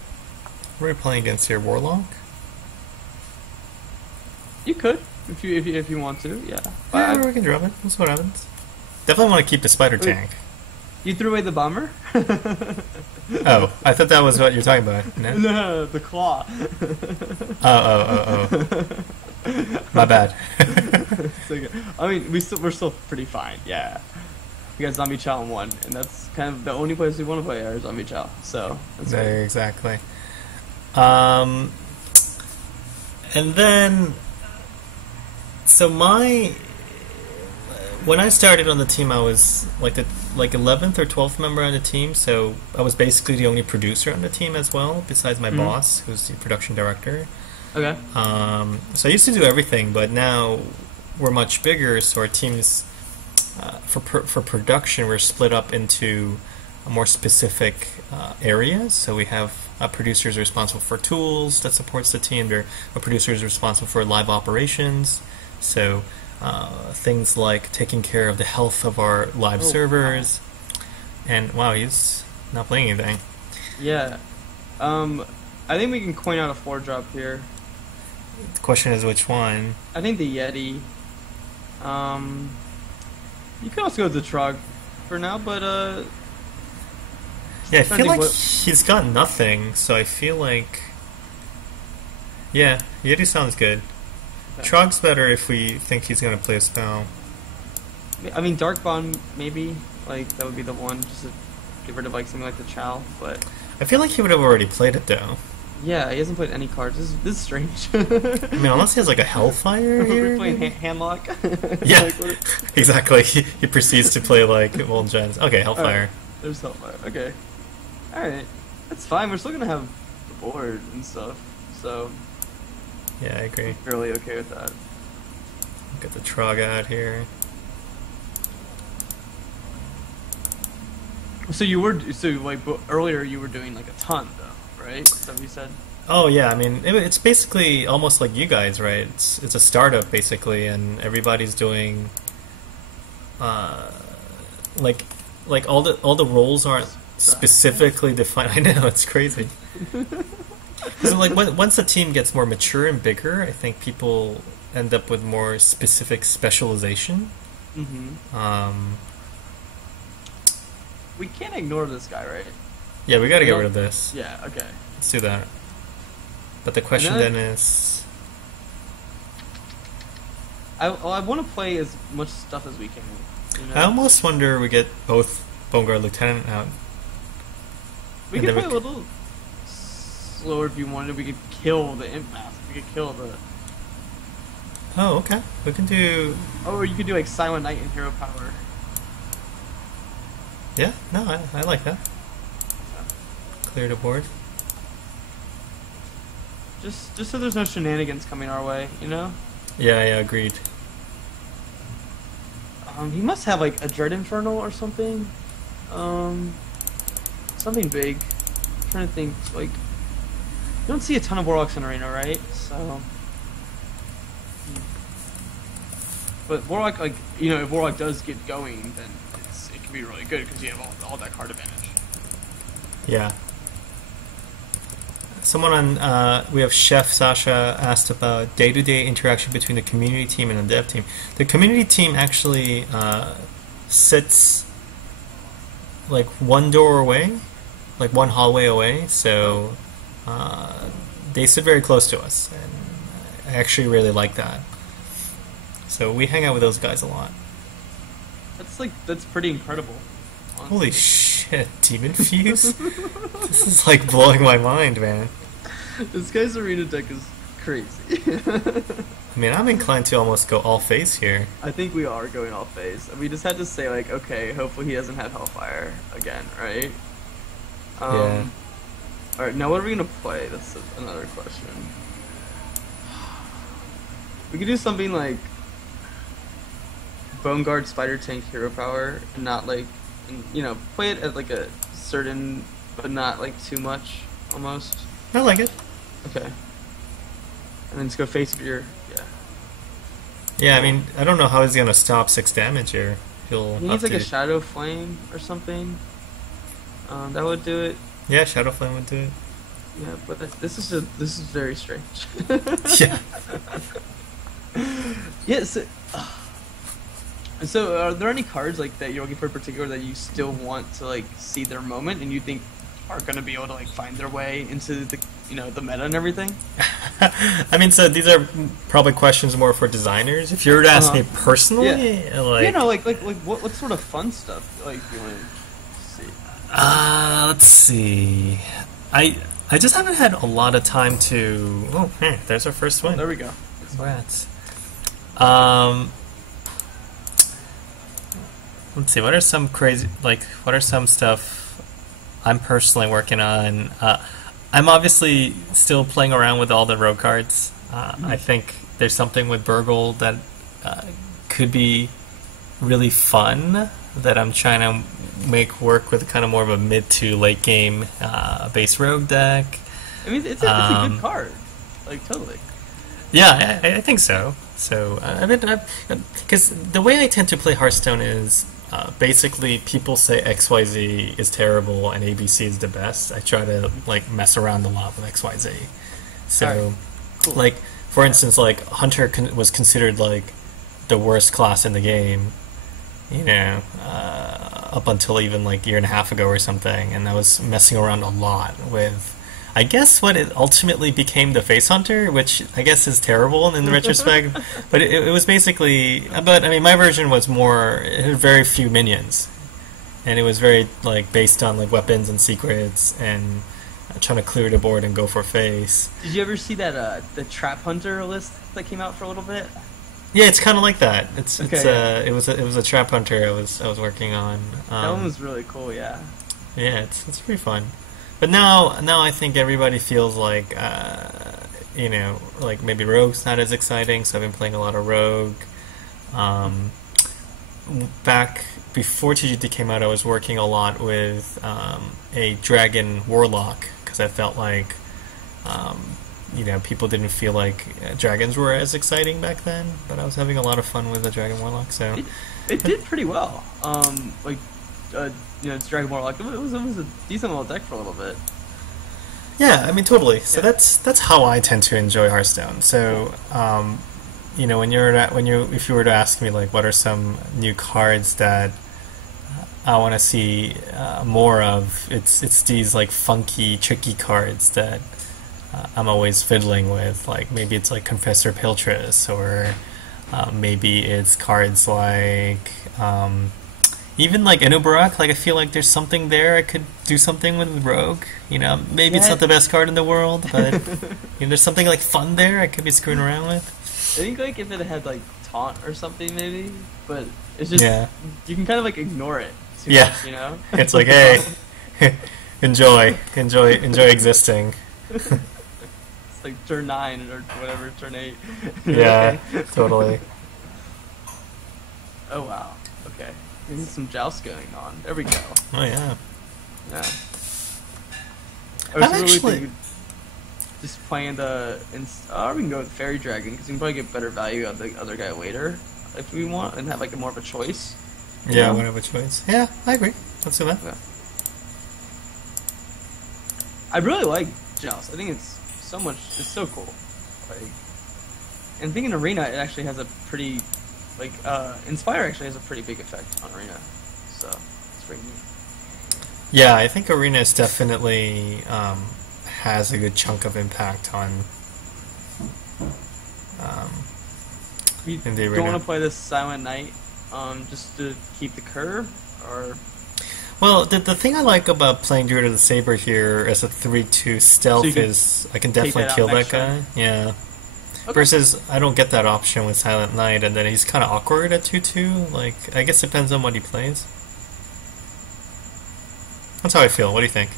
We're playing against your Warlock. You could, if you want to, yeah. Yeah, we can drop it. That's what happens. Definitely want to keep the spider tank. You threw away the bomber? Oh, I thought that was what you're talking about. No, No, the claw. Oh. My bad. So, I mean, we're still pretty fine. Yeah, we got Zombie Chow in 1, and that's kind of the only place we want to play our Zombie Chow. So that's Very exactly. And then, so when I started on the team, I was like 11th or 12th member on the team, so I was basically the only producer on the team as well, besides my boss, who's the production director. Okay. So I used to do everything, but now we're much bigger, so our teams, for production, we're split up into more specific areas. So we have producers responsible for tools that supports the team. There are producers responsible for live operations. So things like taking care of the health of our live servers. Wow. And wow, he's not playing anything. Yeah. I think we can coin out a 4-drop here. The question is which one? I think the Yeti. You could also go with the Trog for now, but yeah, I feel like he's got nothing, so I feel like yeah, Yeti sounds good. Okay. Trog's better if we think he's gonna play a spell. I mean, Dark Bond maybe, like that would be the one, just to get rid of like something like the Chow, but I feel like he would have already played it though. Yeah, he hasn't played any cards. This is strange. I mean, unless he has like a Hellfire here. We're playing Handlock. Yeah, like, exactly. He proceeds to play like Molten Giants. Okay, Hellfire. Right. There's Hellfire. Okay. Alright. That's fine. We're still going to have the board and stuff. So. Yeah, I agree. I'm fairly okay with that. Get the Trog out here. So like earlier you were doing like a ton though. Right? Is that what you said? Oh yeah, I mean it's basically almost like you guys, right? It's a startup basically, and everybody's doing like all the roles aren't specifically defined. I know, it's crazy. Because like once the team gets more mature and bigger, I think people end up with more specific specialization. Mm-hmm. We can't ignore this guy, right? Yeah, we got to get rid of this. Yeah, okay. Let's do that. But the question then is... I want to play as much stuff as we can. You know? I almost wonder we get both Bone Guard Lieutenant out. We could play a little slower if you wanted. We could kill the Imp Mask. We could kill the... Oh, okay. We can do... Oh, or you could do like Silent Knight and Hero Power. Yeah, no, I like that. Clear the board. Just so there's no shenanigans coming our way, you know? Yeah, agreed. He must have like a Dread Infernal or something. Something big. I'm trying to think, like, you don't see a ton of Warlocks in Arena, right? So, but Warlock, like, you know, if Warlock does get going, then it can be really good because you have all that card advantage. Yeah. Someone on, we have Chef Sasha asked about day-to-day interaction between the community team and the dev team. The community team actually sits like one door away, like one hallway away, so they sit very close to us, and I actually really like that. So we hang out with those guys a lot. That's pretty incredible. Honestly. Holy shit, Demon Fuse? This is like blowing my mind, man. This guy's arena deck is crazy. I mean, I'm inclined to almost go all face here. I think we are going off phase. We just had to say, like, okay, hopefully he doesn't have Hellfire again, right? Yeah. Alright, now what are we gonna play? That's another question. We could do something like Bone Guard, Spider Tank, Hero Power, and not like, you know, play it at like a certain, but not like too much, almost. I like it. Okay. And then just go face of your, yeah. Yeah, I mean, I don't know how he's gonna stop 6 damage here. He'll He have needs like to... a Shadow Flame or something. That would do it. Yeah, Shadow Flame would do it. Yeah, but this is very strange. Yeah. Yeah. So, are there any cards like that you're looking for in particular that you still want to like see their moment and you think are going to be able to like find their way into the the meta and everything? I mean, so these are probably questions more for designers. If you were to ask me personally, yeah. like, What sort of fun stuff like you want to see? Let's see. I just haven't had a lot of time to. Oh, hey, there's our first one. There we go. Congrats. Let's see. What are some what are some stuff I'm personally working on? I'm obviously still playing around with all the rogue cards. I think there's something with Burgle that could be really fun that I'm trying to make work with kind of more of a mid to late game base rogue deck. I mean, it's a good card, like totally. Yeah, I think so. So because the way I tend to play Hearthstone is basically people say XYZ is terrible and ABC is the best. I try to like mess around a lot with XYZ. So, right. Cool. Like for instance, like Hunter was considered like the worst class in the game. Up until even like a year and a half ago or something, and I was messing around a lot with, I guess, what it ultimately became the Face Hunter, which I guess is terrible in retrospect, but it was basically, but I mean, my version was more, it had very few minions, and it was very like based on like weapons and secrets, and trying to clear the board and go for face. Did you ever see that the Trap Hunter list that came out for a little bit? Yeah, it's kind of like that. Okay. It was a Trap Hunter I was working on. That one was really cool. Yeah. Yeah, it's pretty fun. But now I think everybody feels like like maybe Rogue's not as exciting. So I've been playing a lot of Rogue. Back before TGT came out, I was working a lot with a Dragon Warlock because I felt like people didn't feel like dragons were as exciting back then, but I was having a lot of fun with the Dragon Warlock. So it did pretty well. It's Dragon Warlock. It was a decent little deck for a little bit. Yeah, I mean totally. So Yeah. that's how I tend to enjoy Hearthstone. So if you were to ask me like what are some new cards that I want to see more of, it's these like funky, tricky cards that I'm always fiddling with. Like maybe it's like Confessor Piltress, or maybe it's cards like even like Enubarak. Like I feel like there's something there I could do something with Rogue. Maybe it's not the best card in the world, but there's something like fun there I could be screwing around with. I think like if it had like taunt or something maybe, but it's just you can kind of like ignore it too much, It's like, hey, enjoy existing. It's like turn 9 or whatever, turn 8. Yeah, totally. Oh wow. Okay. There's some joust going on. There we go. Oh yeah. Yeah. I'm actually just playing we can go with Fairy Dragon because we can probably get better value of the other guy later if we want and have like more of a choice. Yeah, whatever choice. Yeah, I agree. Let's do that. Yeah. I really like Joust. I think it's so cool. Like, and thinking Arena, it actually has a pretty, Inspire actually has a pretty big effect on Arena. So, it's pretty neat. Yeah, I think Arena is definitely has a good chunk of impact on You in the Arena. don't want to play this Silent Night just to keep the curve, or... Well, the thing I like about playing Druid of the Saber here as a 3-2 stealth So you can is I can definitely that out kill that next guy. turn. Yeah. Versus, I don't get that option with Silent Night, and then he's kind of awkward at 2-2. Like, I guess it depends on what he plays. That's how I feel. What do you think?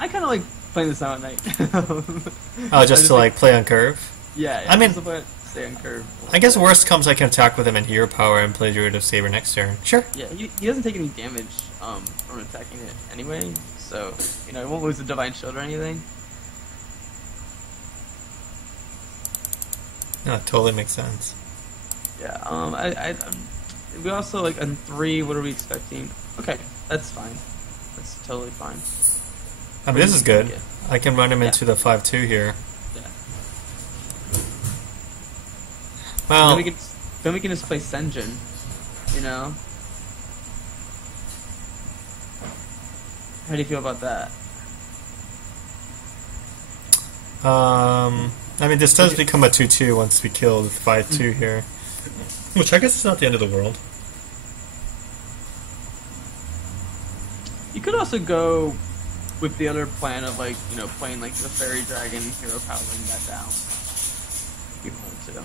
I kind of like playing the Silent Night. Oh, just to like play on curve? Yeah, I mean, stay on curve. I guess worst comes I can attack with him in Hero Power and play Druid of Saber next turn. Sure. Yeah, he doesn't take any damage from attacking it anyway, so he won't lose the Divine Shield or anything. No, it totally makes sense. Yeah. We also like on 3. What are we expecting? Okay, that's fine. That's totally fine. I mean, this is good. I can run him into the 5-2 here. Yeah. Well, then we can just play Senjin, How do you feel about that? I mean, this does become a 2-2 once we kill the 5-2 here. Which I guess is not the end of the world. You could also go with the other plan of playing like the Fairy Dragon Hero Powering that down. If you wanted to.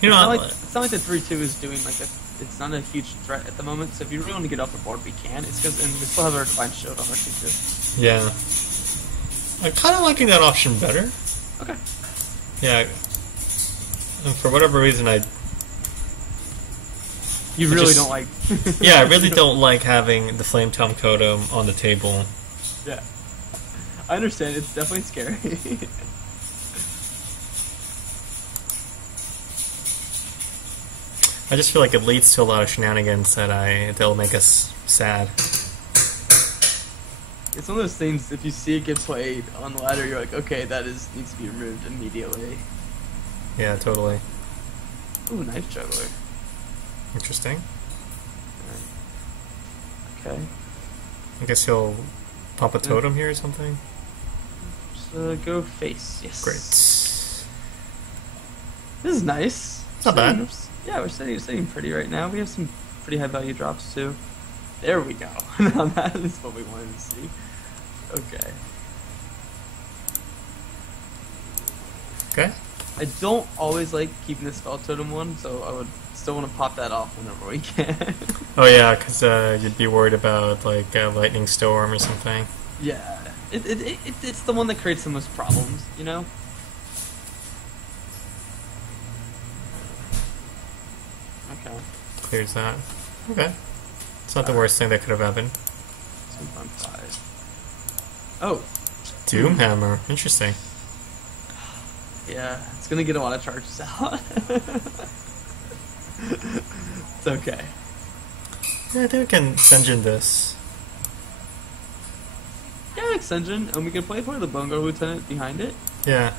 It's not like the 3-2 is doing it's not a huge threat at the moment, so if you really want to get off the board, we can. It's because we still have our Divine Shield on our 2-2. Yeah. I'm kind of liking that option better. Okay. Yeah. And for whatever reason, You really don't like... Yeah, I really don't like having the Flame Tom Totem on the table. Yeah. I understand, it's definitely scary. I just feel like it leads to a lot of shenanigans that'll make us sad. It's one of those things, if you see it get played on the ladder, you're like, okay, needs to be removed immediately. Yeah, totally. Ooh, Knife Juggler. Interesting. Okay. I guess he'll pop a totem here or something? Just go face, yes. Great. This is nice. It's not bad. Yeah, we're sitting pretty right now. We have some pretty high value drops too. There we go. Now that is what we wanted to see. Okay. Okay. I don't always like keeping the Spell Totem one, so I would still want to pop that off whenever we can. Oh yeah, because you'd be worried about like Lightning Storm or something. Yeah. It's the one that creates the most problems, Okay. Clears that. Okay. It's not the worst thing that could have happened. 2.5. Oh. Doomhammer. Interesting. Yeah, it's gonna get a lot of charges out. It's okay. Yeah, I think we can Senjin this. Yeah, like Senjin, and we can play for the Bone Guard Lieutenant behind it. Yeah.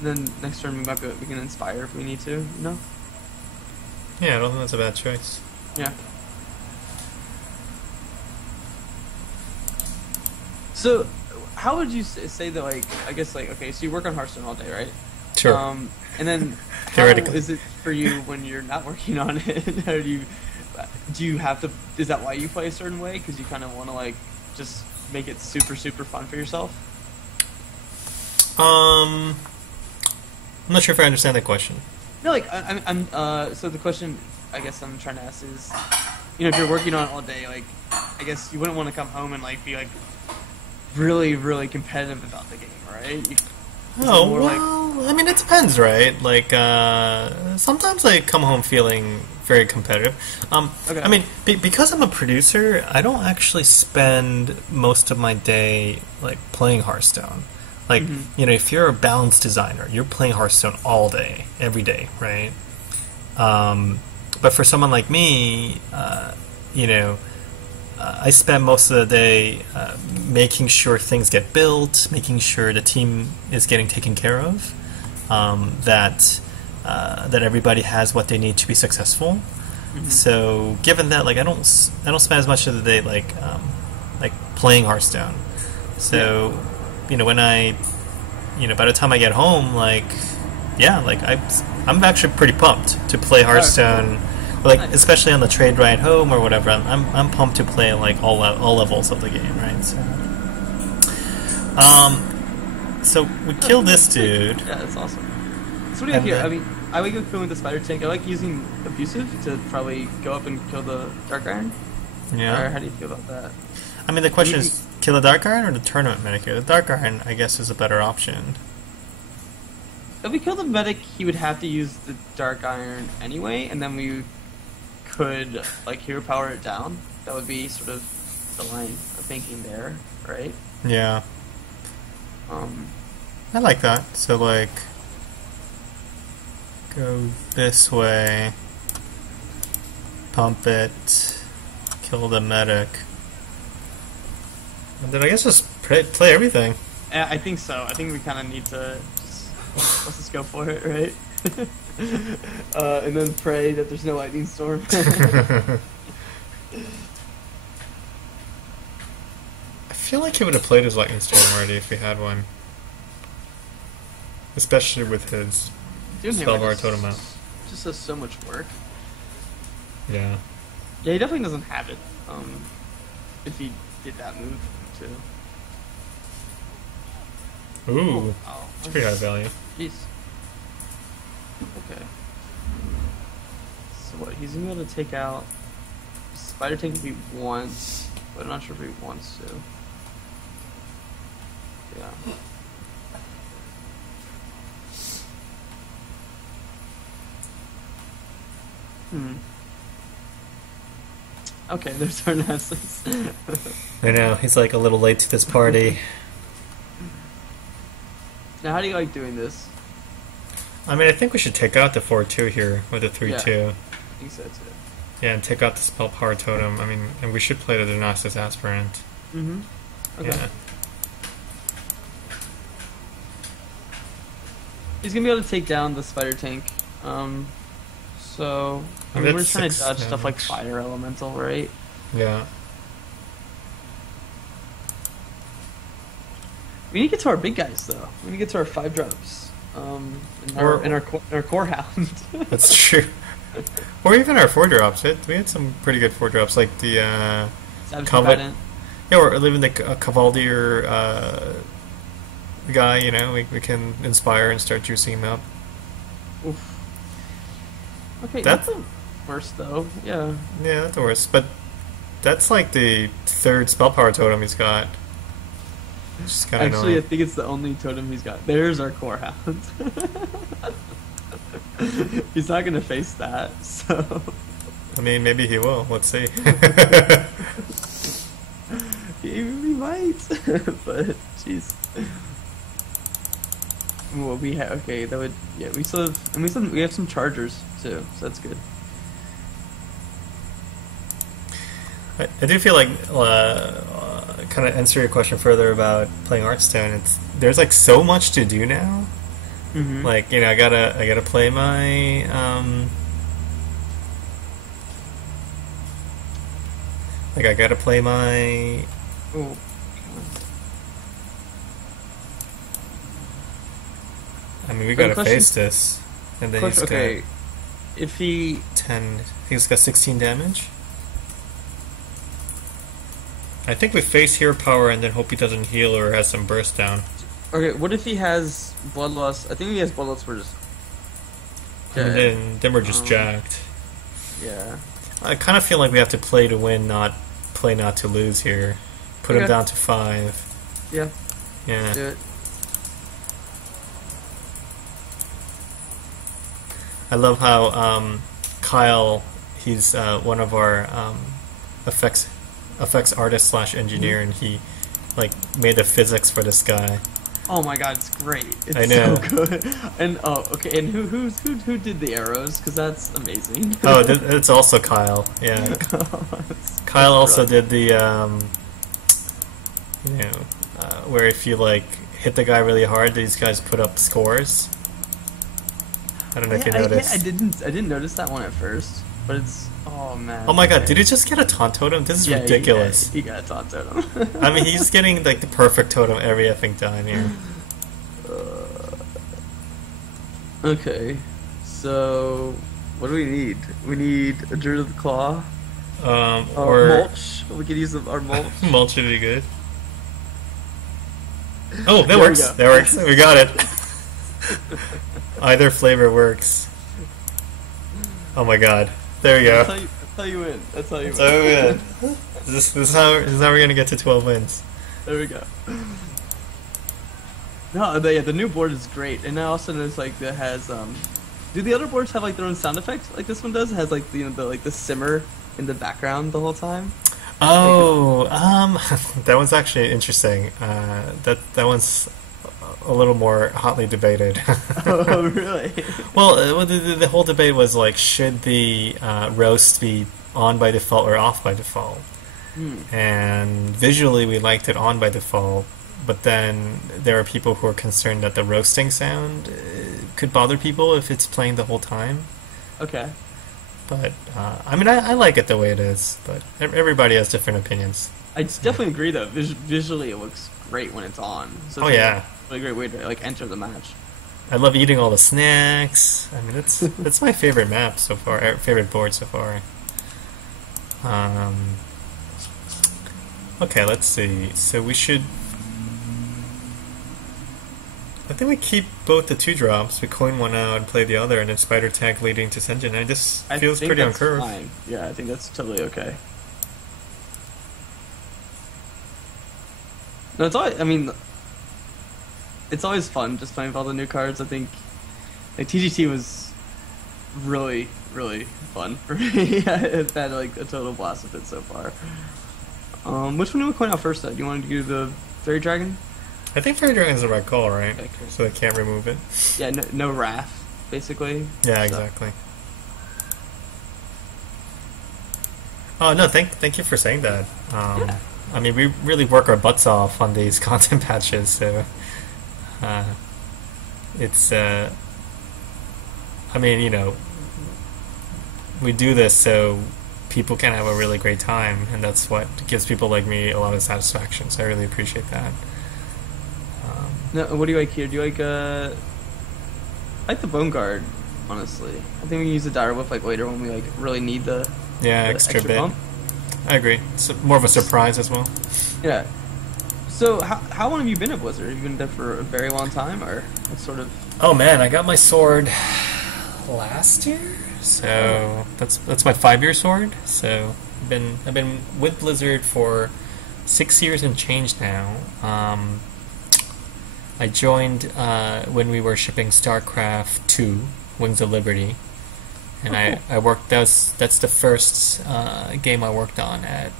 And then next turn we can Inspire if we need to, Yeah, I don't think that's a bad choice. Yeah. So, how would you say that, I guess, okay, so you work on Hearthstone all day, right? Sure. And then, how Theoretically. is it for you when you're not working on it? Or do you have to, is that why you play a certain way? Because you kind of want to, just make it super, super fun for yourself? I'm not sure if I understand the question. No, so the question I guess I'm trying to ask is, if you're working on it all day, I guess you wouldn't want to come home and, be, really, really competitive about the game, right? I mean, it depends, right? Sometimes I come home feeling very competitive. Okay. I mean, because I'm a producer, I don't actually spend most of my day, playing Hearthstone. If you're a balance designer, you're playing Hearthstone all day, every day, right? But for someone like me, I spend most of the day making sure things get built, making sure the team is getting taken care of, that everybody has what they need to be successful. Mm-hmm. So, given that, I don't spend as much of the day playing Hearthstone. So, when I, by the time I get home, I'm actually pretty pumped to play Hearthstone. Especially on the trade ride home or whatever, I'm pumped to play all levels of the game, right? So we kill this dude. Yeah, that's awesome. So what do you have And here? then- I mean, I like going with the spider tank. I like using abusive to probably go up and kill the dark iron. Or Yeah. how do you feel about that? I mean, the question is, kill the Dark Iron or the Tournament Medic? The Dark Iron, I guess, is a better option. If we kill the medic, he would have to use the dark iron anyway, and then we could like hero power it down. That would be sort of the line of thinking there, right? Yeah. Um, I like that. So, like, go this way, pump it, kill the medic, and then I guess just play everything. I think so. I think we kind of need to let's just go for it, right? And then pray that there's no lightning storm. I feel like he would have played his Lightning Storm already if he had one. Especially with his Doom Spell Hammer Bar just- Totem out. Just does so much work. Yeah. Yeah, he definitely doesn't have it. If he did that move too. Ooh, Oh, it's pretty high value. jeez. Okay. So what? He's gonna be able to take out Spider Tank if he wants, but I'm not sure if he wants to. Yeah. Okay, there's our Nessus. I know, he's like a little late to this party. Now, how do you like doing this? I mean, I think we should take out the 4-2 here, or the 3-2. I think so too. Yeah, and take out the Spell Power Totem. I mean, and we should play the Dionysus Aspirant. Mm-hmm. Okay. Yeah. He's gonna be able to take down the spider tank. So I mean, we're that's trying to 6 dodge stuff like damage. fire elemental, right? Yeah. We need to get to our big guys though. We need to get to our 5 drops. Or- In our core hound. That's true. Or even our 4 drops. We had some pretty good 4 drops, like the Savage Combat- Combatant. yeah, or even the Cavaldier guy. You know, we can inspire and start juicing him up. Oof. Okay, That's- that's the worst though. Yeah. Yeah, that's the worst. But that's like the 3rd Spell Power Totem he's got. Which is kind of Actually, I annoying. think it's the only totem he's got. There's our core hound. He's not gonna face that, so I mean, maybe he will. Let's see. he might. But jeez. Well, we have okay. That would we still have, and we have some chargers too, so that's good. I do feel like, kind of answer your question further about playing Hearthstone. There's like so much to do now. Mm-hmm. Like, you know, I gotta play my I gotta play my Oh. I mean, we But gotta question- face this, and then he's Okay, got if he 10. He's got 16 damage. I think we face hero power and then hope he doesn't heal or has some burst down. okay, what if he has bloodlust? I think if he has bloodlust. We're just And then we're just jacked. yeah. I kind of feel like we have to play to win, not play not to lose here. Put him Okay. down to 5. Yeah, Yeah. do it. I love how Kyle, he's one of our effects artist / engineer, and he like made the physics for this guy. Oh my god, it's great. It's I know. so good. And okay, and who did the arrows? Because that's amazing. Oh, it's also Kyle. Yeah, It's- Kyle it's also brilliant. did the where if you like hit the guy really hard, these guys put up scores. I don't know if you noticed. I didn't notice that one at first, but it's oh man. Oh my god, okay. did he just get a taunt totem? This is Yeah, ridiculous. He got a taunt totem. I mean, he's getting like the perfect totem every effing time here. Okay, so what do we need? We need a Druid of the Claw. Or mulch. We could use our mulch. mulch would be good. Oh, that There we works. go. That works. We got it. Either flavor works. Oh my god. There you go. That's how you win. That's how you So win. good. This is how we're gonna get to 12 wins. There we go. No, the new board is great, and I also noticed like it has do the other boards have like their own sound effects like this one does? It has like the simmer in the background the whole time. Oh, that one's actually interesting. That one's a little more hotly debated. Oh, really? Well, the whole debate was like, should the roast be on by default or off by default? And visually, we liked it on by default, but then there are people who are concerned that the roasting sound could bother people if it's playing the whole time. Okay. But I mean, I like it the way it is, but everybody has different opinions. I definitely agree though. Visually, it looks great when it's on. So Oh it's yeah. a really great way to like enter the match. I love eating all the snacks. I mean, that's my favorite map so far, favorite board so far. Okay, let's see. So we should. I think we keep both the 2 drops. We coin one out and play the other, and then spider tag leading to Senjin. And this feels pretty on curve. Fine. Yeah, I think that's totally okay. No, it's always. I mean, it's always fun just playing with all the new cards. I think like TGT was really, really fun for me. I've had like a total blast with it so far. Which one do we coin out first? Though? Do you want to do the Fairy Dragon? I think Fairy Dragon is the right call, right? Okay, cool. So they can't remove it. Yeah, no Wrath, basically. Yeah, So- exactly. Oh no, thank you for saying that. Yeah. I mean, we really work our butts off on these content patches, so it's. I mean, you know, we do this so people can have a really great time, and that's what gives people like me a lot of satisfaction. So I really appreciate that. No, what do you like here? Do you like I like the Bone Guard, honestly. I think we can use the Dire Whip like later when we like really need the Yeah, the extra bit. bump. I agree. It's more of a surprise as well. Yeah. So how long have you been at Blizzard? Have you been there for a very long time, or what sort of? Oh man, I got my sword last year, so that's my 5-year sword. So I've been with Blizzard for 6 years and change now. I joined when we were shipping StarCraft 2, Wings of Liberty, and I worked. That's the first game I worked on at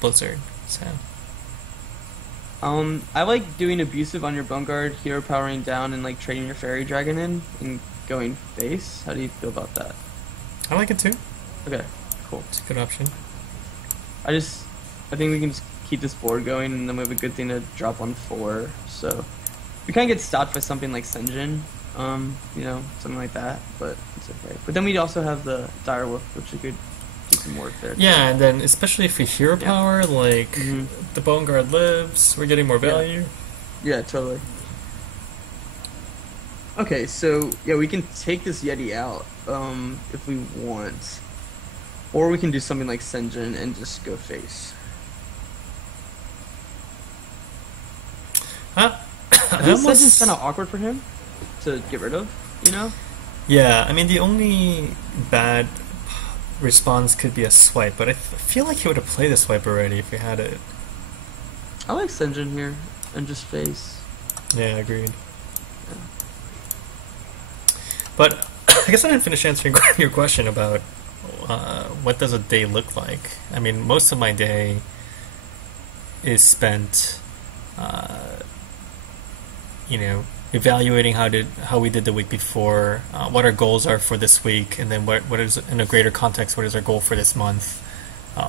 Blizzard. So. I like doing abusive on your Bone Guard, hero powering down, and like trading your Fairy Dragon in and going face. How do you feel about that? I like it too. Okay, cool. It's a good option. I think we can just keep this board going, and then we have a good thing to drop on 4. So we kind of get stopped by something like Senjin, you know, something like that. But it's okay. But then we also have the Dire Wolf, which we could do some work there. Yeah, and then especially if we hero power, like the Bone Guard lives, we're getting more value. Yeah, totally. Okay, so yeah, we can take this Yeti out if we want, or we can do something like Senjin and just go face. I This almost- Senjin's kind of awkward for him to get rid of, you know? Yeah, I mean the only bad response could be a swipe, but I feel like he would have played the swipe already if we had it. I like Senjin here and just face. Yeah, agreed. But I guess I didn't finish answering your question about what does a day look like. I mean, most of my day is spent, you know, evaluating how we did the week before, what our goals are for this week, and then what is, in a greater context, what is our goal for this month,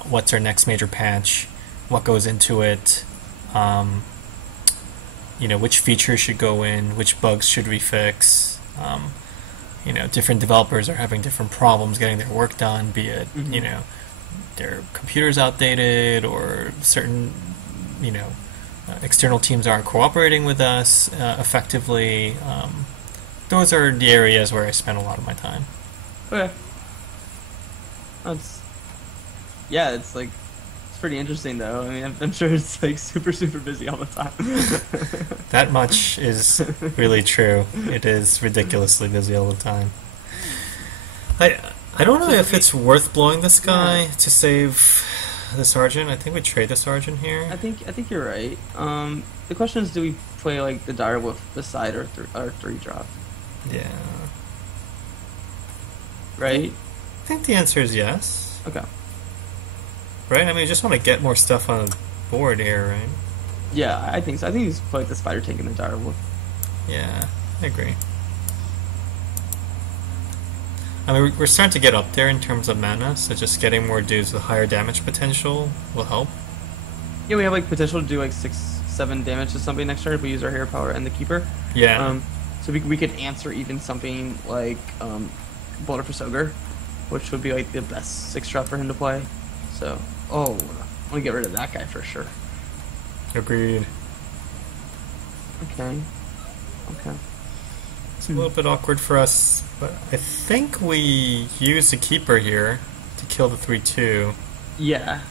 what's our next major patch, what goes into it, you know, which features should go in, which bugs should we fix. You know, different developers are having different problems getting their work done, be it, you know, their computers outdated or certain, you know, external teams aren't cooperating with us effectively. Those are the areas where I spend a lot of my time. Okay. It's like it's pretty interesting, though. I mean, I'm sure it's like super, super busy all the time. That much is really true. It is ridiculously busy all the time. I don't know if it's worth blowing this guy to save the sergeant. I think we trade the sergeant here. I think you're right. The question is, do we play like the dire wolf beside our 3-drop? Yeah. Right? I think the answer is yes. Okay. Right? I mean, we just want to get more stuff on the board here, right? Yeah, I think so. I think he's play like the spider tank and the dire wolf. Yeah, I agree. I mean, we're starting to get up there in terms of mana, so just getting more dudes with higher damage potential will help. Yeah, we have like potential to do like 6-7 damage to somebody next turn if we use our hero power and the keeper. Yeah. So we could answer even something like Boulder for Soger, which would be like the best 6-drop for him to play. So, I want to get rid of that guy for sure. Agreed. Okay. It's a little bit awkward for us, but I think we use the keeper here to kill the 3/2. Yeah.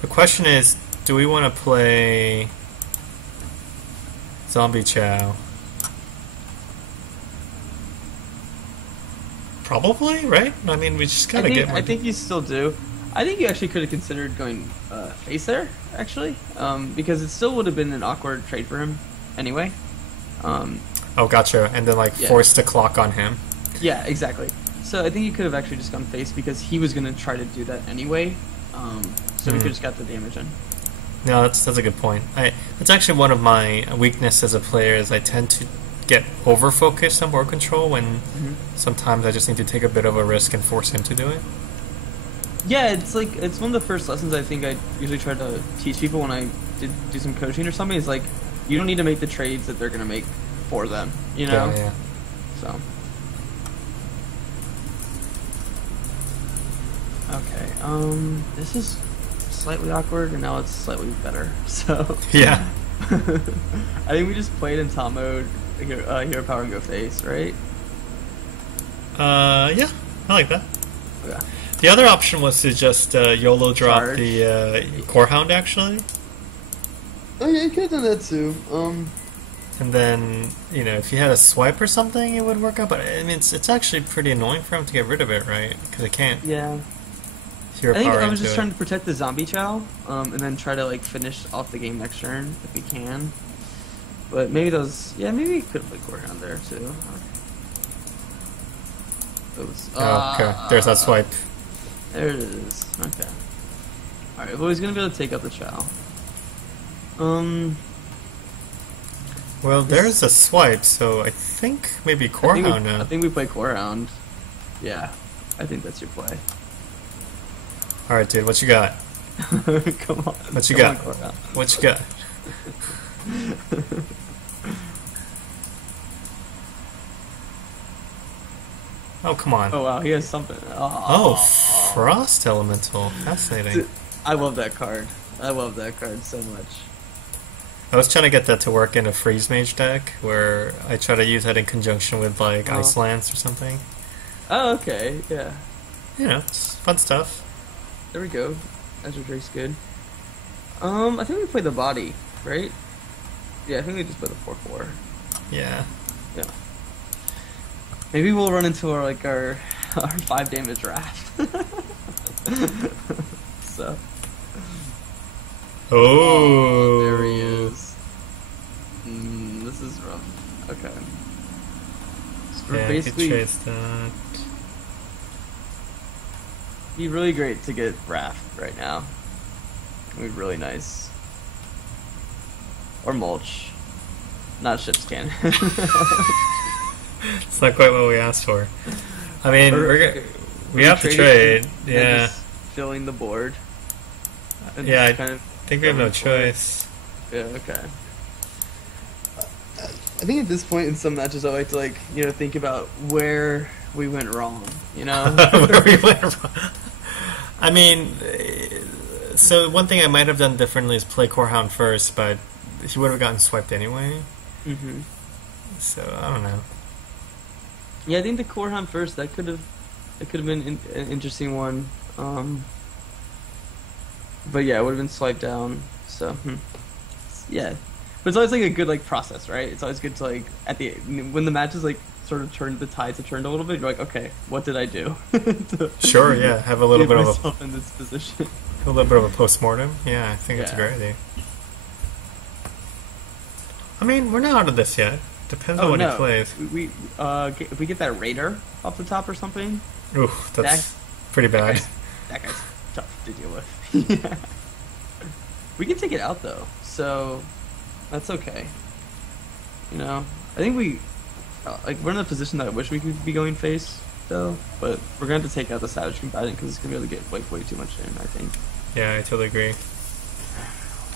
The question is, do we want to play Zombie Chow? Probably, right? I mean, we just gotta get more... I think you still do. I think you actually could have considered going face there, actually, because it still would have been an awkward trade for him anyway. Oh, gotcha. And then, like, force the clock on him. Yeah, exactly. So I think you could have actually just gone face because he was going to try to do that anyway. So we could just got the damage in. No, that's a good point. It's actually one of my weaknesses as a player is I tend to get over-focused on board control when sometimes I just need to take a bit of a risk and force him to do it. Yeah, it's one of the first lessons I think I usually try to teach people when I do some coaching or something. Is like, you don't need to make the trades that they're going to make for them, you know? Yeah. So. Okay, this is slightly awkward, and now it's slightly better, so. Yeah. I think we just played in top mode, hero power and go face, right? Yeah, I like that. Okay. The other option was to just YOLO drop Charge. the Core Hound, actually. Oh yeah, you could have done that too. And then, if you had a swipe or something, it would work out. But I mean, it's actually pretty annoying for him to get rid of it, right? Because it can't. Yeah. Hero I think power I was into just it. trying to protect the zombie chow, and then try to like finish off the game next turn if we can. But maybe maybe we could play core down there too. Oops. Oh, okay. There's that swipe. There it is. Okay. Alright, well he's gonna be able to take out the chow. Well, there's a swipe, so I think maybe Core Hound now. I think we play core hound. Yeah, I think that's your play. Alright, dude, what you got? Come on. What you Come got? on, core hound. What you got? Oh, come on. Oh wow, he has something. Oh, Frost Elemental. Fascinating. Dude, I love that card. I love that card so much. I was trying to get that to work in a Freeze Mage deck, where I try to use that in conjunction with, like, Ice Lance or something. Oh, okay, yeah. It's fun stuff. There we go. Azure Drake's good. I think we play the body, right? Yeah, I think we just play the 4/4. Yeah. Yeah. Maybe we'll run into our 5 damage raft. So. Oh, there he is. This is rough. Okay. So we're yeah, basically, you could chase that. it'd be really great to get raft right now. It'd be really nice. Or mulch. Not ship's cannon. It's not quite what we asked for. I mean, we have to trade. Yeah. Just filling the board. And Yeah, I kind of think we have no choice. Yeah, okay. I think at this point in some matches I like to think about where we went wrong, Where we went wrong. I mean, so one thing I might have done differently is play Core Hound first, but he would have gotten swiped anyway. Mm-hmm. So I don't know. Yeah, I think the Core Hound first, that could have been an interesting one. But yeah, it would have been swiped down. So yeah, but it's always like a good like process, right? It's always good to like at the when the matches like sort of turned, the tides have turned a little bit. You're like, okay, what did I do? Sure, yeah. Have a little get bit of myself in this position. a little bit of a post-mortem. Yeah, I think it's a great idea. I mean, we're not out of this yet. Depends on what he plays. If we get that Raider off the top or something. Ooh, that's pretty bad. That guy's tough to deal with. Yeah. We can take it out though, so that's okay. You know, I think we we're in a position that I wish we could be going face though, but we're going to have to take out the Savage Combatant because it's going to be able to get like way too much in, I think. Yeah, I totally agree.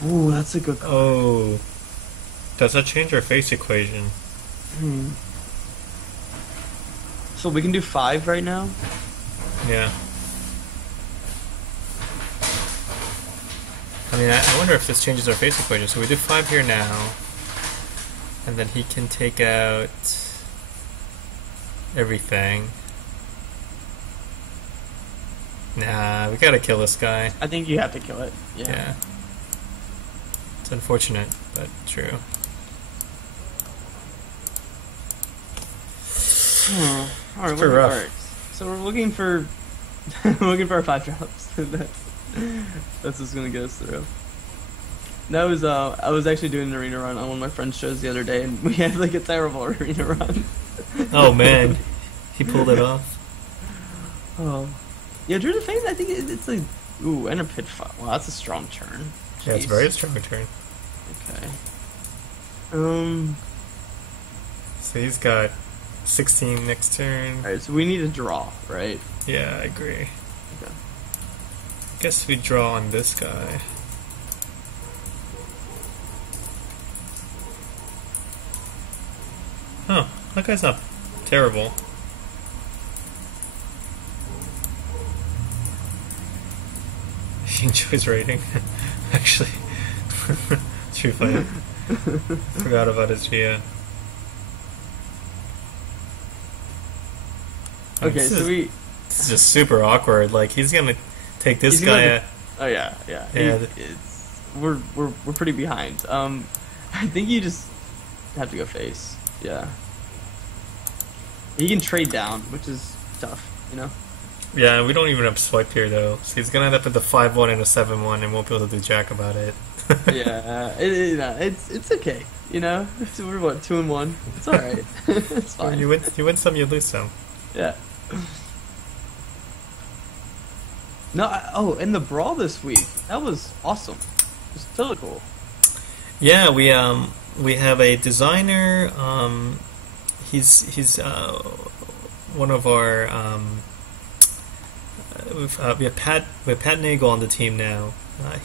Ooh, that's a good call. Oh, does that change our face equation? So we can do 5 right now? Yeah. I mean, I wonder if this changes our face equation. So we do 5 here now, and then he can take out everything. Nah, we gotta kill this guy. I think you have to kill it. Yeah. It's unfortunate, but true. Alright, pretty rough. Alright. So we're looking for our 5 drops. That's what's gonna get us through. That was I was actually doing an arena run on one of my friend's shows the other day, and we had like a terrible arena run. Oh man, he pulled it off. Oh, yeah, Drew the Fame. I think it's like and a pitfall. Wow, that's a strong turn. Jeez. Yeah, it's a very strong turn. Okay. So he's got 16 next turn. All right, so we need a draw, right? Yeah, I agree. Okay. I guess we draw on this guy. Oh, that guy's not terrible. He enjoys raiding. Actually. True fight. Forgot about his via. Okay, so this is just super awkward. Like, he's gonna take this guy. Oh yeah. We're pretty behind. I think you just have to go face. Yeah. He can trade down, which is tough, you know? Yeah, we don't even have swipe here, though. So he's going to end up with a 5-1 and a 7-1 and won't be able to do jack about it. Yeah, it's okay, you know? We're, what, 2-1? It's alright. It's fine. You win some, you lose some. Yeah. No, and the brawl this week, that was awesome. It was totally cool. Yeah, we have a designer. He's one of our. We have Pat Nagel on the team now.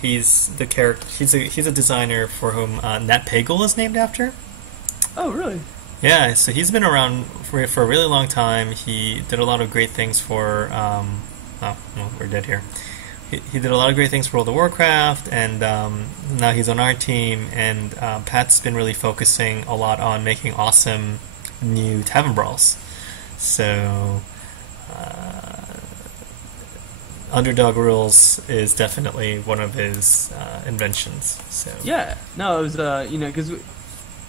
He's the character. He's a designer for whom Nat Pagel is named after. Oh, really? Yeah, so he's been around for a really long time. He did a lot of great things for. We're dead here. He did a lot of great things for World of Warcraft, and now he's on our team. And Pat's been really focusing a lot on making awesome new Tavern Brawls. So, Underdog Rules is definitely one of his inventions. So yeah, no, it was because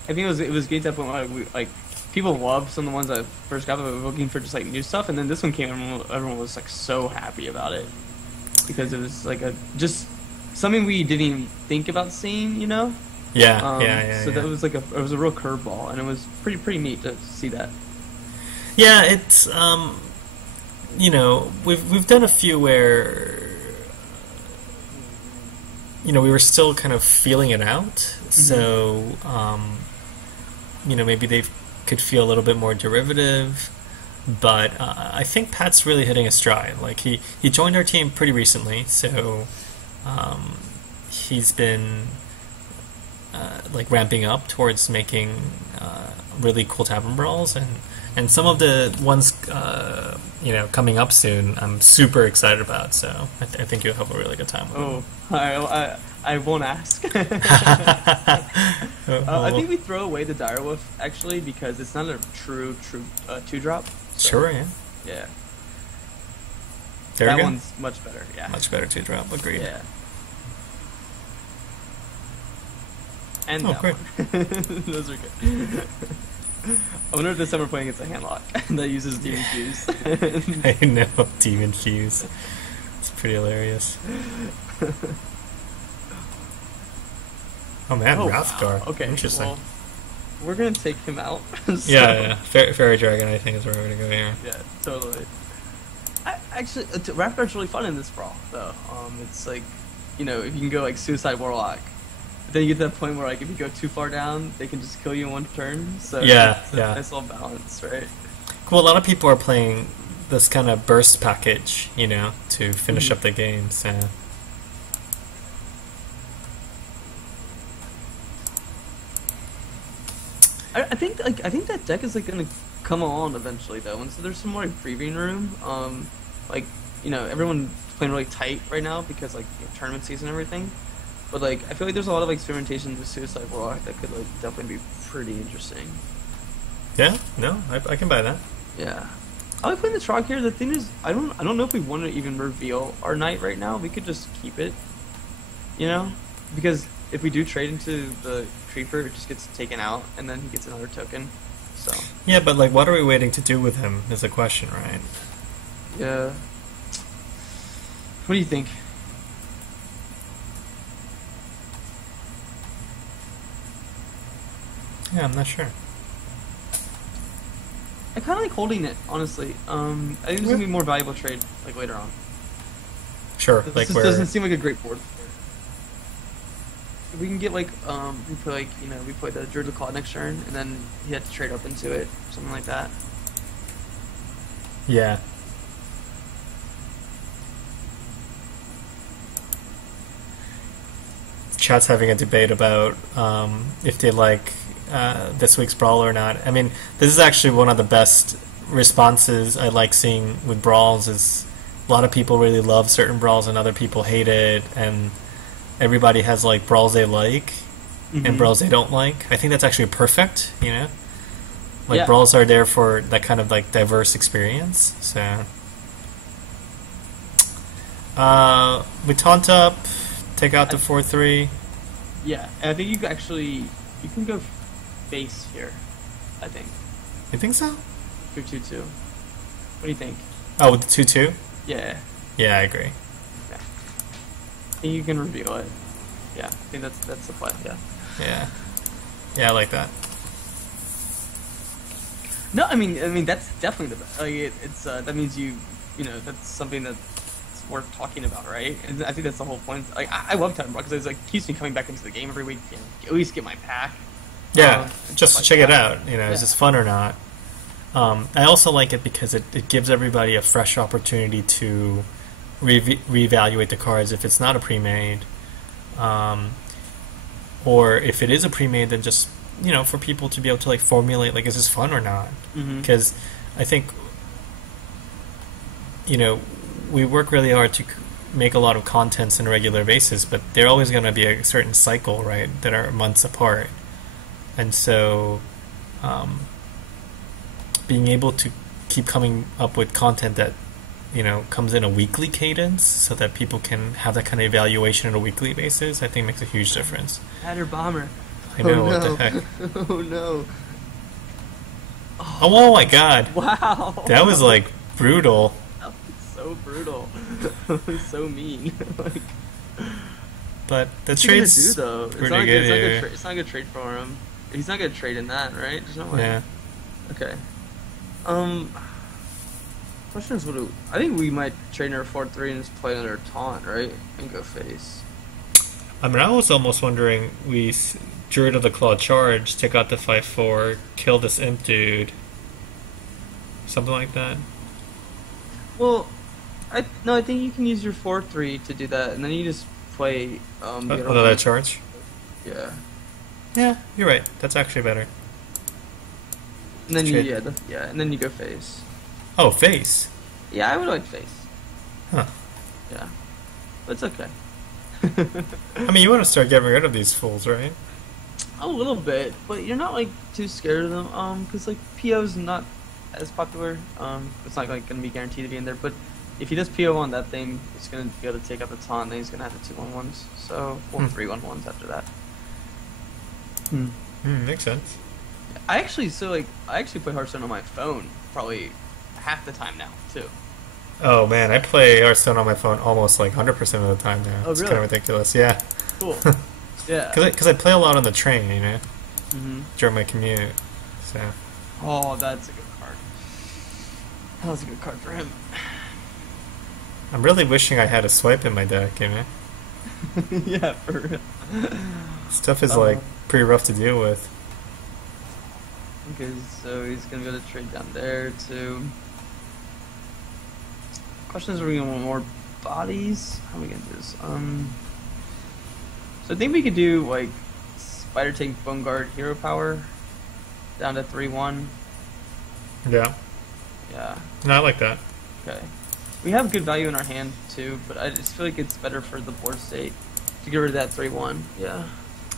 I think it was Gates up when like people loved some of the ones I first got, but were looking for just like new stuff, and then this one came and everyone was like so happy about it because it was like just something we didn't even think about seeing, you know? Yeah. So that was like it was a real curveball, and it was pretty neat to see that. Yeah, it's we've done a few where we were still kind of feeling it out, mm-hmm. So maybe they could feel a little bit more derivative, but I think Pat's really hitting a stride. Like he joined our team pretty recently, so he's been like ramping up towards making really cool Tavern Brawls, and some of the ones coming up soon I'm super excited about, so I think you'll have a really good time with them. I won't ask. I think we throw away the Direwolf actually because it's not a true 2-drop. So, sure, yeah. Yeah. There that one's much better, yeah. Much better 2-drop, agreed. Yeah. and Oh, that great. one. Those are good. I wonder if this time we're playing against a handlock that uses Demon Fuse. I know, Demon Fuse. It's pretty hilarious. Oh man, Rathgar. Okay, Interesting. well, we're gonna take him out. So- Yeah. Fairy Dragon, I think, is where we're gonna go here. Yeah, totally. Actually, Rathgar's really fun in this brawl, though. It's like, you know, if you can go like Suicide Warlock, but then you get to that point where like if you go too far down, they can just kill you in one turn. So Yeah, it's a yeah. nice little balance, right? Well, a lot of people are playing this kind of burst package, you know, to finish up the game. So I think that deck is like gonna come along eventually though, and so there's some more like, breathing room. Like, you know, everyone's playing really tight right now because like, you know, tournament season and everything. But like, I feel like there's a lot of like experimentation with Suicide Warlock that could like definitely be pretty interesting. yeah, no, I can buy that. Yeah, I like playing the Trog here. The thing is, I don't know if we want to even reveal our knight right now. We could just keep it, you know, because if we do trade into the creeper, it just gets taken out, and then he gets another token. So Yeah, but like, what are we waiting to do with him? Is the question, right? yeah, what do you think? Yeah, I'm not sure. I kind of like holding it, honestly. I think it's gonna be a more valuable trade like later on. Sure, This like just where. doesn't seem like a great board. If we can get like we put like, you know, we play the Druid of Claw next turn, and then he had to trade up into it, something like that. Yeah. Chat's having a debate about if they like this week's brawl or not. I mean, this is actually one of the best responses I like seeing with brawls. Is a lot of people really love certain brawls and other people hate it, and everybody has like brawls they like and brawls they don't like. I think that's actually perfect. You know, like Yeah. brawls are there for that kind of like diverse experience. So we taunt up, take out the 4/3. Yeah, and I think you can go face here. I think You think so? 2/2. What do you think? Oh, with the 2/2? Yeah, Yeah, I agree. I think you can reveal it. Yeah, I think that's the play. Yeah. Yeah, I like that. No, I mean that's definitely the best. Like it's that means you know, that's something that's worth talking about, right? And I think that's the whole point. Like I love Time Brawl because it's like keeps me coming back into the game every week. You know, at least get my pack. Yeah, And just stuff to check like it that. out. You know, is Yeah. this fun or not? I also like it because it gives everybody a fresh opportunity to reevaluate the cards if it's not a pre-made. Or if it is a pre-made, then just, you know, for people to be able to like formulate like, is this fun or not? Because I think, you know, we work really hard to make a lot of contents on a regular basis, but they're always going to be a certain cycle, right, that are months apart. And so being able to keep coming up with content that, you know, comes in a weekly cadence so that people can have that kind of evaluation on a weekly basis, I think makes a huge difference. Hatter Bomber. I know, Oh, what no. the heck. Oh no! Oh my god. Wow. That was like brutal. That was so brutal. That was so mean. Like, But the what's he gonna trade's do though? pretty good here. It's not a good trade for him. He's not gonna trade in that, right? There's no way. Yeah. Okay. Question is, I think we might trade our 4/3 and just play under taunt, right? And go face. I mean, I was almost wondering Druid of the Claw charge, take out the 5/4, kill this imp dude. Something like that. Well, I think you can use your 4/3 to do that, and then you just play the other Another one. charge? Yeah. Yeah, you're right. That's actually better. And then Trade. and then you go face. Oh, face. Yeah, I would like face. Huh. Yeah. But it's okay. I mean, you want to start getting rid of these fools, right? A little bit, but you're not like too scared of them, because like PO's not as popular. It's not like gonna be guaranteed to be in there, but if he does PO on that thing, it's gonna be able to take out the taunt, then he's gonna have the 2/1/1s, so or 3/1/1s after that. Makes sense. I actually play Hearthstone on my phone probably half the time now too. Oh man, I play Hearthstone on my phone almost like 100% of the time now. Oh, It's really? kind of ridiculous. Yeah. Cool. Yeah. Because I play a lot on the train, Mm-hmm. during my commute. So. Oh, that's a good card. That was a good card for him. I'm really wishing I had a swipe in my deck, Yeah, for real. Stuff is like pretty rough to deal with. Okay, so he's gonna go to trade down there too. Question is, are we gonna want more bodies? How are we gonna do this? So I think we could do like Spider Tank, Bone Guard, Hero Power down to 3/1. Yeah. Yeah. No, I like that. Okay. We have good value in our hand too, but I just feel like it's better for the board state to get rid of that 3/1. Yeah.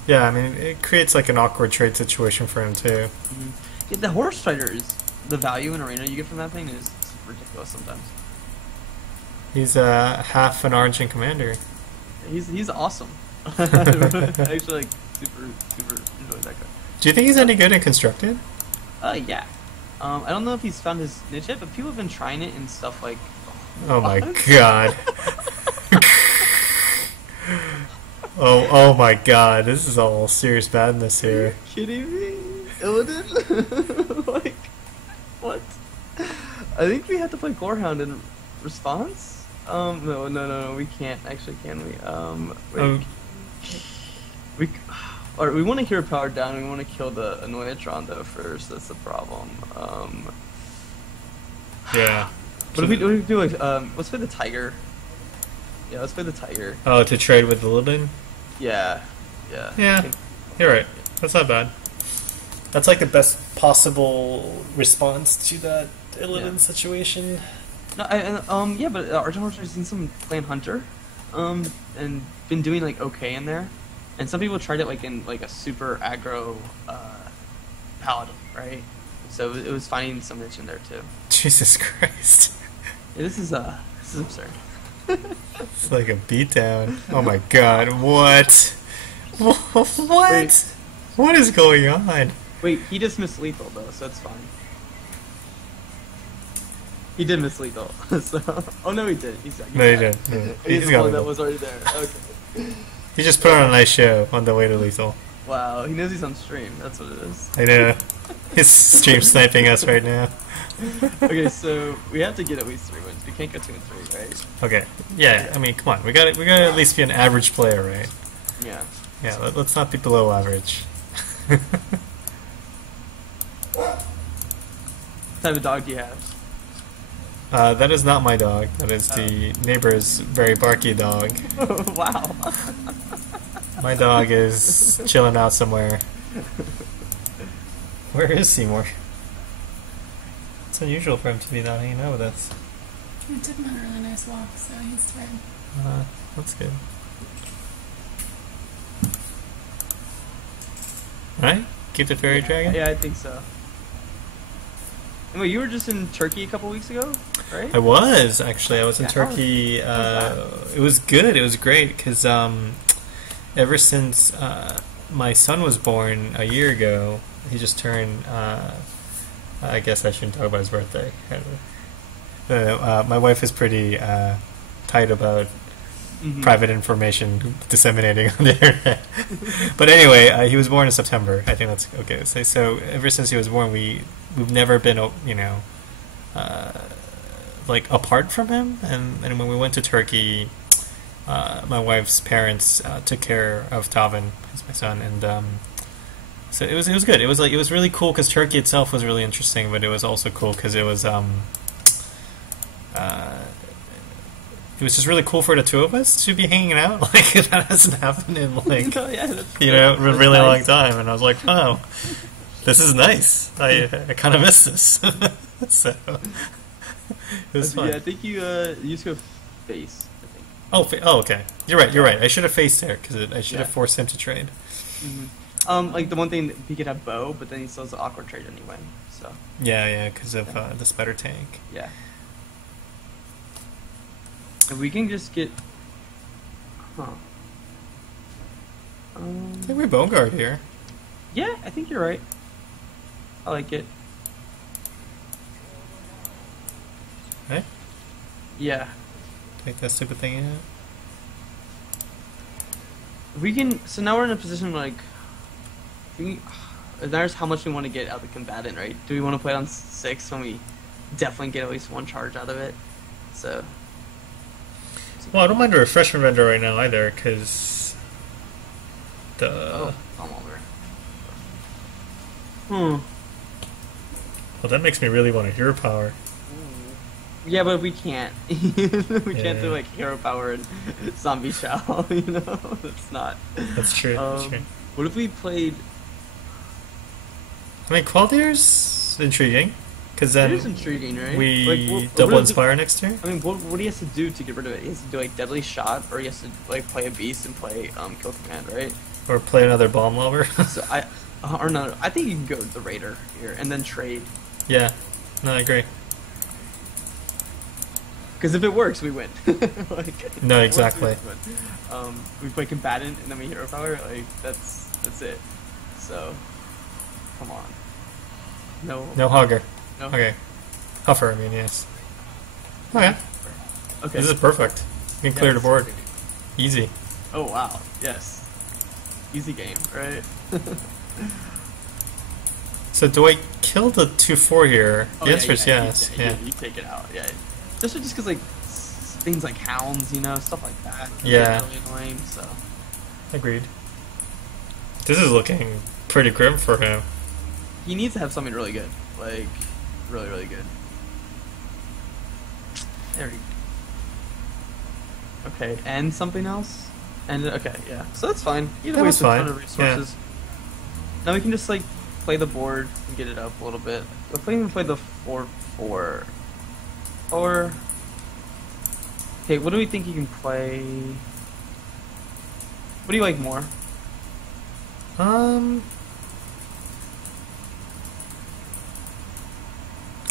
Yeah, I mean, it creates like an awkward trade situation for him too. Mm-hmm. Yeah, the Horse Riders, the value in Arena you get from that thing is ridiculous sometimes. He's half an Argent commander. He's awesome. I actually like super enjoy that guy. Do you think he's any good in Constructed? Yeah. I don't know if he's found his niche yet, but people have been trying it in stuff like. Oh my god. Oh my god, this is all serious madness here. Are you kidding me? Illidan? Like, what? I think we have to play Gorehound in response? No, we can't. Actually, can we? Wait. Alright, we want to Hero Power down, we want to kill the Annoyatron though first, that's the problem. Yeah. What if we do like, let's play the Tiger. Yeah, let's play the Tiger. Oh, to trade with the Illidan? Yeah. Yeah, you're right. That's not bad. That's like the best possible response to that Illidan situation. No, yeah, but Argent Horse has seen someone playing Hunter, and been doing like okay in there, and some people tried it like in like a super aggro Paladin, right? So it was finding some niche in there too. Jesus Christ. Yeah, this is absurd. It's like a beatdown. Oh my god, what? What? Wait. What is going on? Wait, he just missed lethal though, so it's fine. He did miss lethal. So, oh no, he did. No, he did. Yeah. He's the got one that lethal. was already there. Okay. He just put on a nice show on the way to lethal. Wow, he knows he's on stream. That's what it is. I know. He's stream sniping us right now. Okay, so we have to get at least 3 wins. We can't go 2 and 3, right? Okay. Yeah, I mean, come on. We got to at least be an average player, right? Yeah. Yeah, let's not be below average. What type of dog do you have? That is not my dog. That is the neighbor's very barky dog. Wow. My dog is chilling out somewhere. Where is Seymour? It's unusual for him to be not hanging out with us. We took him on a really nice walk, so he's tired. That's good. Alright, keep the fairy dragon? Yeah, I think so. And wait, you were just in Turkey a couple weeks ago, right? I was, actually. I was in Yeah, Turkey. It was good. It was great, because ever since my son was born a year ago, he just turned, I guess I shouldn't talk about his birthday. My wife is pretty tight about private information disseminating on the internet. But anyway, he was born in September. I think that's okay to say. So ever since he was born, we've never been, like apart from him. And when we went to Turkey, my wife's parents took care of Tavin, who's my son, and so it was good. It was really cool because Turkey itself was really interesting, but it was also cool because it was just really cool for the two of us to be hanging out. Like, that hasn't happened in like a really long time, and I was like, wow, this is nice. I kind of miss this. So it was fun. Yeah, I think you used to go face. I think. Oh, okay. You're right. I should have faced there because I should have forced him to trade. Like the one thing, he could have bow, but then he still has an awkward trade anyway. So. Yeah, because of the Spider Tank. Yeah. And we can just get. I think we Bone Guard here. Yeah, I think you're right. I like it. Right? Yeah. Take that stupid thing out. We can. So now we're in a position like. It matters how much we want to get out of the combatant, right? Do we want to play it on 6 when we definitely get at least 1 charge out of it? So. Well, I don't mind a refreshment vendor right now either, because Oh, I'm over. well, that makes me really want a hero power. Yeah, but we can't. We can't Yeah. do like hero power and zombie chow. You know, it's not. That's true. That's true. What if we played? I mean, Qualdier's intriguing, because It then is intriguing, right? we what double does inspire next turn. I mean, what he has to do to get rid of it? He has to do like deadly shot, or he has to like play a beast and play kill command, right? Or play another bomb lover. So or no, I think you can go with the raider here and then trade. Yeah. No, I agree. Because if it works, we win. Like, No, if it works, exactly. we win. We play combatant and then we hero power. Like that's it. So, come on. No. No hugger. No. Okay. Huffer, I mean, yes. Okay. Okay. This is perfect. You can clear the Yes. board. Easy. Oh wow. Yes. Easy game, right? So do I kill the 2/4 here? Oh, The answer is yes. Yeah. You take it out. Yeah. Just because like things like hounds, you know, stuff like that. Yeah. Really annoying. So. Agreed. This is looking pretty grim for him. He needs to have something really good, like really, really good. There you go. Okay, and something else, and okay, yeah. So that's fine. Either That way, was it's a ton fine. of resources. Now we can just like play the board and get it up a little bit. Let's even play the 4/4, or okay. What do we think you can play? What do you like more?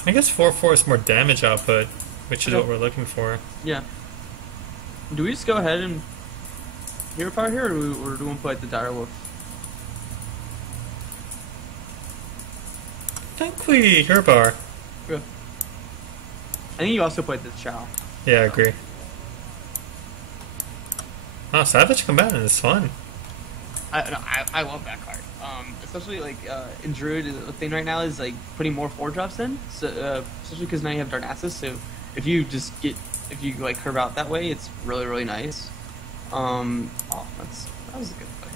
I guess 4/4 is more damage output, which is Okay. what we're looking for. Yeah. Do we just go ahead and hero power here, or do we want to play the dire wolf? I think we hero power. Yeah. I think you also played the chow. Yeah, I agree. Oh, Savage Combatant is fun. I love that card. Especially like in Druid, the thing right now is like putting more 4-drops in. So especially because now you have Darnassus. So if you like curve out that way, it's really really nice. Oh, that was a good play.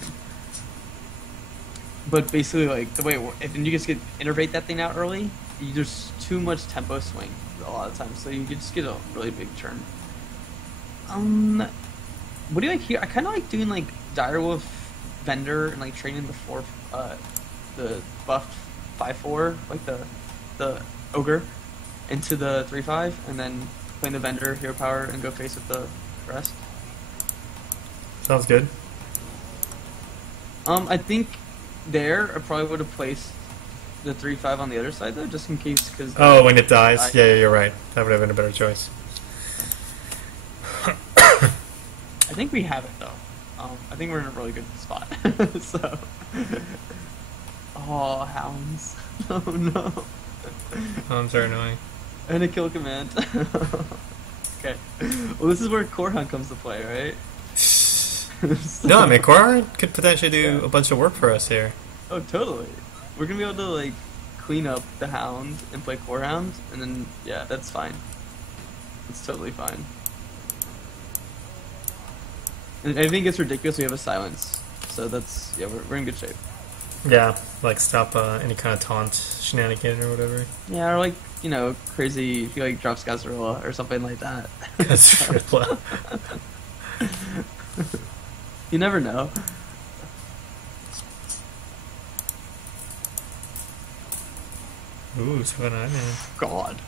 But basically, like the way if you just innervate that thing out early, there's too much tempo swing a lot of times. So you can just get a really big turn. What do you like here? I kind of like doing like Direwolf Vendor and like training the buffed 5/4, like the ogre, into the 3/5, and then playing the Vendor hero power and go face with the rest. Sounds good. I think I probably would have placed the 3/5 on the other side though, just in case. Cause Oh, when it dies? Yeah, you're right. That would have been a better choice. I think we have it though. I think we're in a really good spot. So. Oh, hounds. Oh no. Hounds are annoying. And a kill command. Okay. Well, this is where Core Hunt comes to play, right? No, I mean, Core could potentially do a bunch of work for us here. Oh, totally. We're gonna be able to like clean up the hound and play Core Hound, and then yeah, that's fine. It's totally fine. And anything gets ridiculous, we have a silence. So that's we're in good shape. Yeah, like stop any kind of taunt shenanigan or whatever. Yeah, or like crazy if you like drops Gazarilla or something like that. Gazarilla. You never know. Ooh, 7-9 man. God.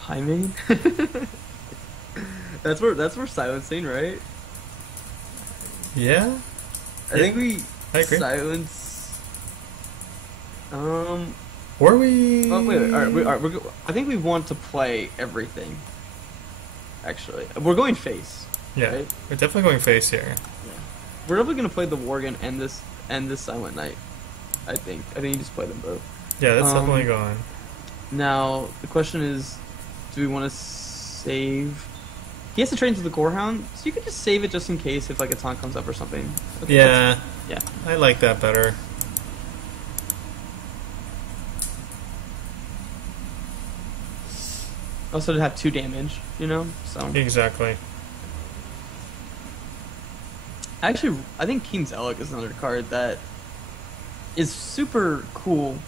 High main? That's where silencing, right? Yeah, I think we I agree. silence. Or we. Oh wait. All right. I think we want to play everything. Actually, we're going face. Yeah, right? we're definitely going face here. We're definitely gonna play the Worgen and this Silent Knight. I think you just play them both. Yeah, that's definitely gone. Now the question is, do we want to save? He has to train to the Gorehound, so you could just save it just in case if like a taunt comes up or something. Yeah, yeah. I like that better. Also to have 2 damage, you know. So Exactly. actually, I think Keen's Alec is another card that is super cool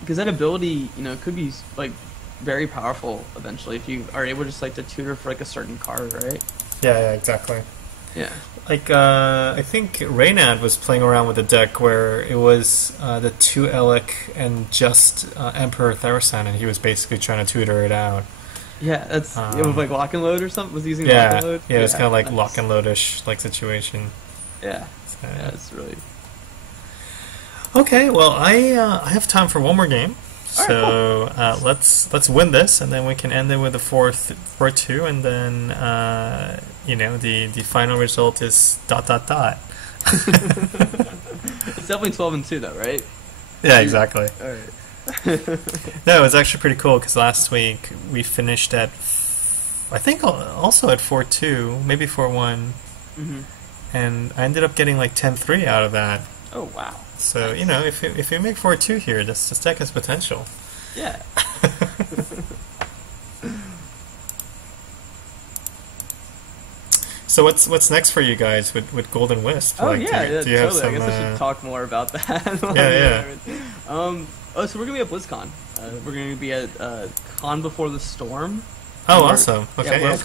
because that ability, you know, could be like very powerful eventually if you are able just like to tutor for like a certain card, right? Yeah, exactly. Yeah. Like, I think Reynad was playing around with a deck where it was the 2 Alec and just Emperor Therasan, and he was basically trying to tutor it out. Yeah, that's it was like lock and load or something. Was he using lock and load? Yeah, it was kind of like lock and load-ish like situation. Yeah, So. yeah, it's really Okay. Well, I have time for one more game, so right, cool. let's win this, and then we can end it with a 4-2, and then the final result is ... It's definitely 12-2 though, right? Yeah, exactly. All right. No, it was actually pretty cool because last week we finished at, I think also at 4-2, maybe 4-1, and I ended up getting like 10-3 out of that. Oh wow! So nice. if we make 4-2 here, this deck has potential. Yeah. So what's next for you guys with Golden Wisp? Oh Like, yeah, do you have totally. some, I guess I should talk more about that. Yeah. So we're gonna be at BlizzCon. We're gonna be at Con Before the Storm. Oh, awesome. Okay. Yeah,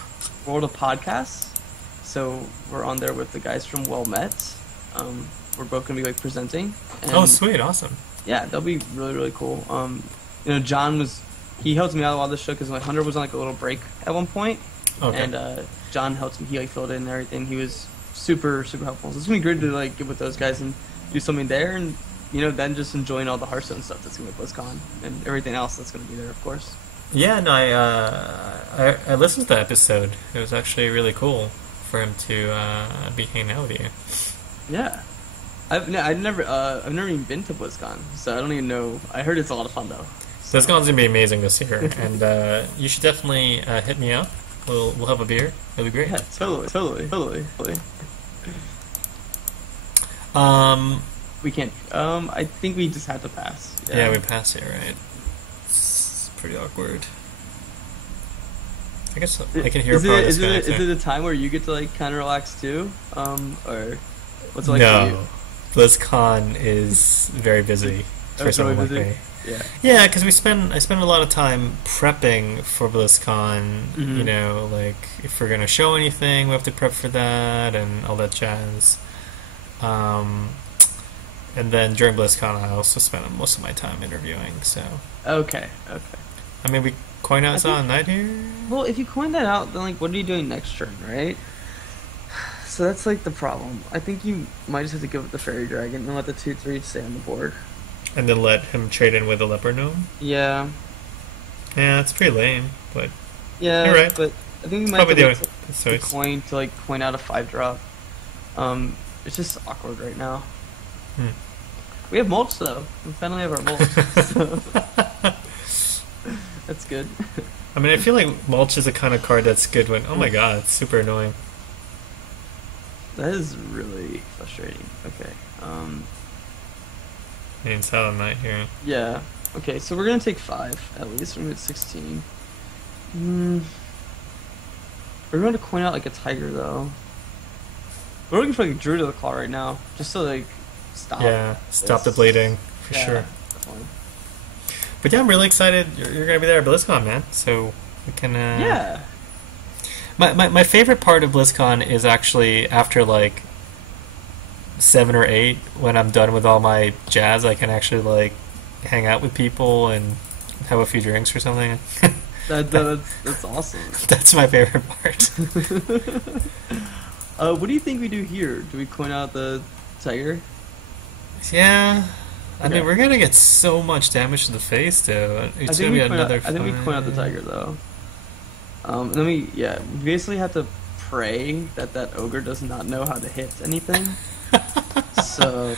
World of Podcasts. So we're on there with the guys from Well Met. We're both gonna be like presenting. And Oh, sweet, awesome. yeah, that'll be really really cool. John he helped me out a lot of the show because like Hunter was on like a little break at one point. Okay. And John helped me. He like filled in and everything. He was super super helpful. So it's gonna be great to like get with those guys and do something there, and then just enjoying all the Hearthstone stuff that's gonna be at BlizzCon and everything else that's gonna be there, of course. Yeah, no, I listened to that episode. It was actually really cool for him to be hanging out with you. Yeah, I've never even been to BlizzCon, so I don't even know. I heard it's a lot of fun though. So. BlizzCon's gonna be amazing this year, and you should definitely hit me up. We'll have a beer. It'll be great. Yeah, totally. We can't. I think we just have to pass. Yeah, we passed it, right? It's pretty awkward. I guess I can hear is part it, of this is, guy. it, is it a time where you get to like kind of relax too? Or what's it like No, for you? BlizzCon is very busy for someone like me. Yeah, because I spend a lot of time prepping for BlizzCon. Mm-hmm. Like if we're gonna show anything, we have to prep for that and all that jazz. And then during BlizzCon, I also spend most of my time interviewing. So Okay. I mean, we coin out on night here. Well, if you coin that out, then like, what are you doing next turn, right? So that's like the problem. I think you might just have to give up the Fairy Dragon and let the 2/3 stay on the board. And then let him trade in with a Leopard Gnome? Yeah. Yeah, it's pretty lame, but... Yeah, you're right. But I think we might Probably have the to coin to like coin out a 5-drop. It's just awkward right now. We have mulch though. We finally have our mulch. So. That's good. I mean, I feel like mulch is the kind of card that's good when... Oh my god, it's super annoying. That is really frustrating. Okay. And Silent Night here. Yeah. Okay, so we're gonna take 5 at least. We're gonna get 16. We're going to coin out like a tiger though. We're looking for like a Druid of the Claw right now, just to like stop. Yeah, stop the bleeding for sure. Definitely. But yeah, I'm really excited. You're gonna be there at BlizzCon, man. So we can. Yeah. My favorite part of BlizzCon is actually after like 7 or 8, when I'm done with all my jazz, I can actually like hang out with people and have a few drinks or something. That's awesome. That's my favorite part. What do you think we do here? Do we coin out the tiger? Yeah. I Okay. mean, we're gonna get so much damage to the face, though. It's gonna be another. I think we coin out the tiger though. And then we basically have to pray that ogre does not know how to hit anything. So,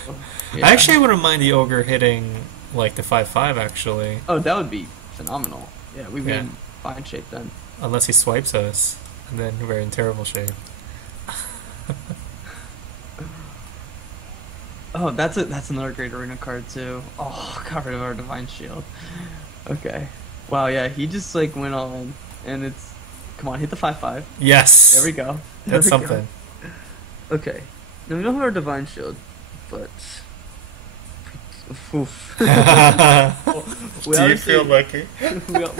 yeah. I actually wouldn't mind the ogre hitting like the 5/5 actually, Oh, that would be phenomenal. Yeah, we'd be Yeah. in fine shape then. unless he swipes us, and then we're in terrible shape. Oh, that's another great arena card too. Oh, got rid of our Divine Shield. Okay. Wow, yeah, he just like went all in, and it's come on, hit the 5/5. Yes, There we go. That's There we go. something. Okay. Now we don't have our Divine Shield, but oof. Do We you obviously- feel lucky?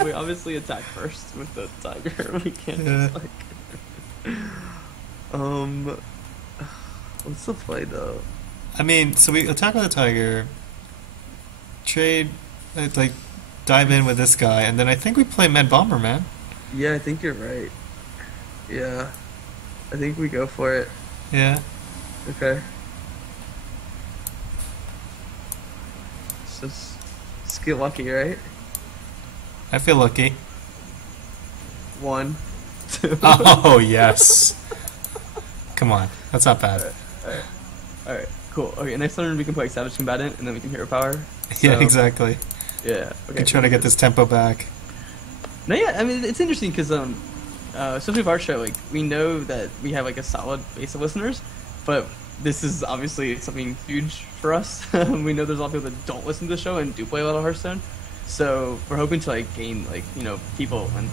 we obviously attack first with the tiger. We can't just like. What's the play though? I mean, so we attack with the tiger, trade, like dive in with this guy, and then I think we play Med Bomber, man. Yeah, I think you're right. Yeah, I think we go for it. Yeah. Okay. So let's get lucky, right? I feel lucky. 1, 2. Oh yes. Come on, that's not bad. Alright, cool. Okay, next turn we can play Savage Combatant, and then we can Hero Power. Yeah, So, exactly. Yeah. Okay. We try to get this tempo back. No, yeah. I mean, it's interesting because especially with our show, like we know that we have like a solid base of listeners, but this is obviously something huge for us. We know there's a lot of people that don't listen to the show and do play a lot of Hearthstone, so we're hoping to like gain like people and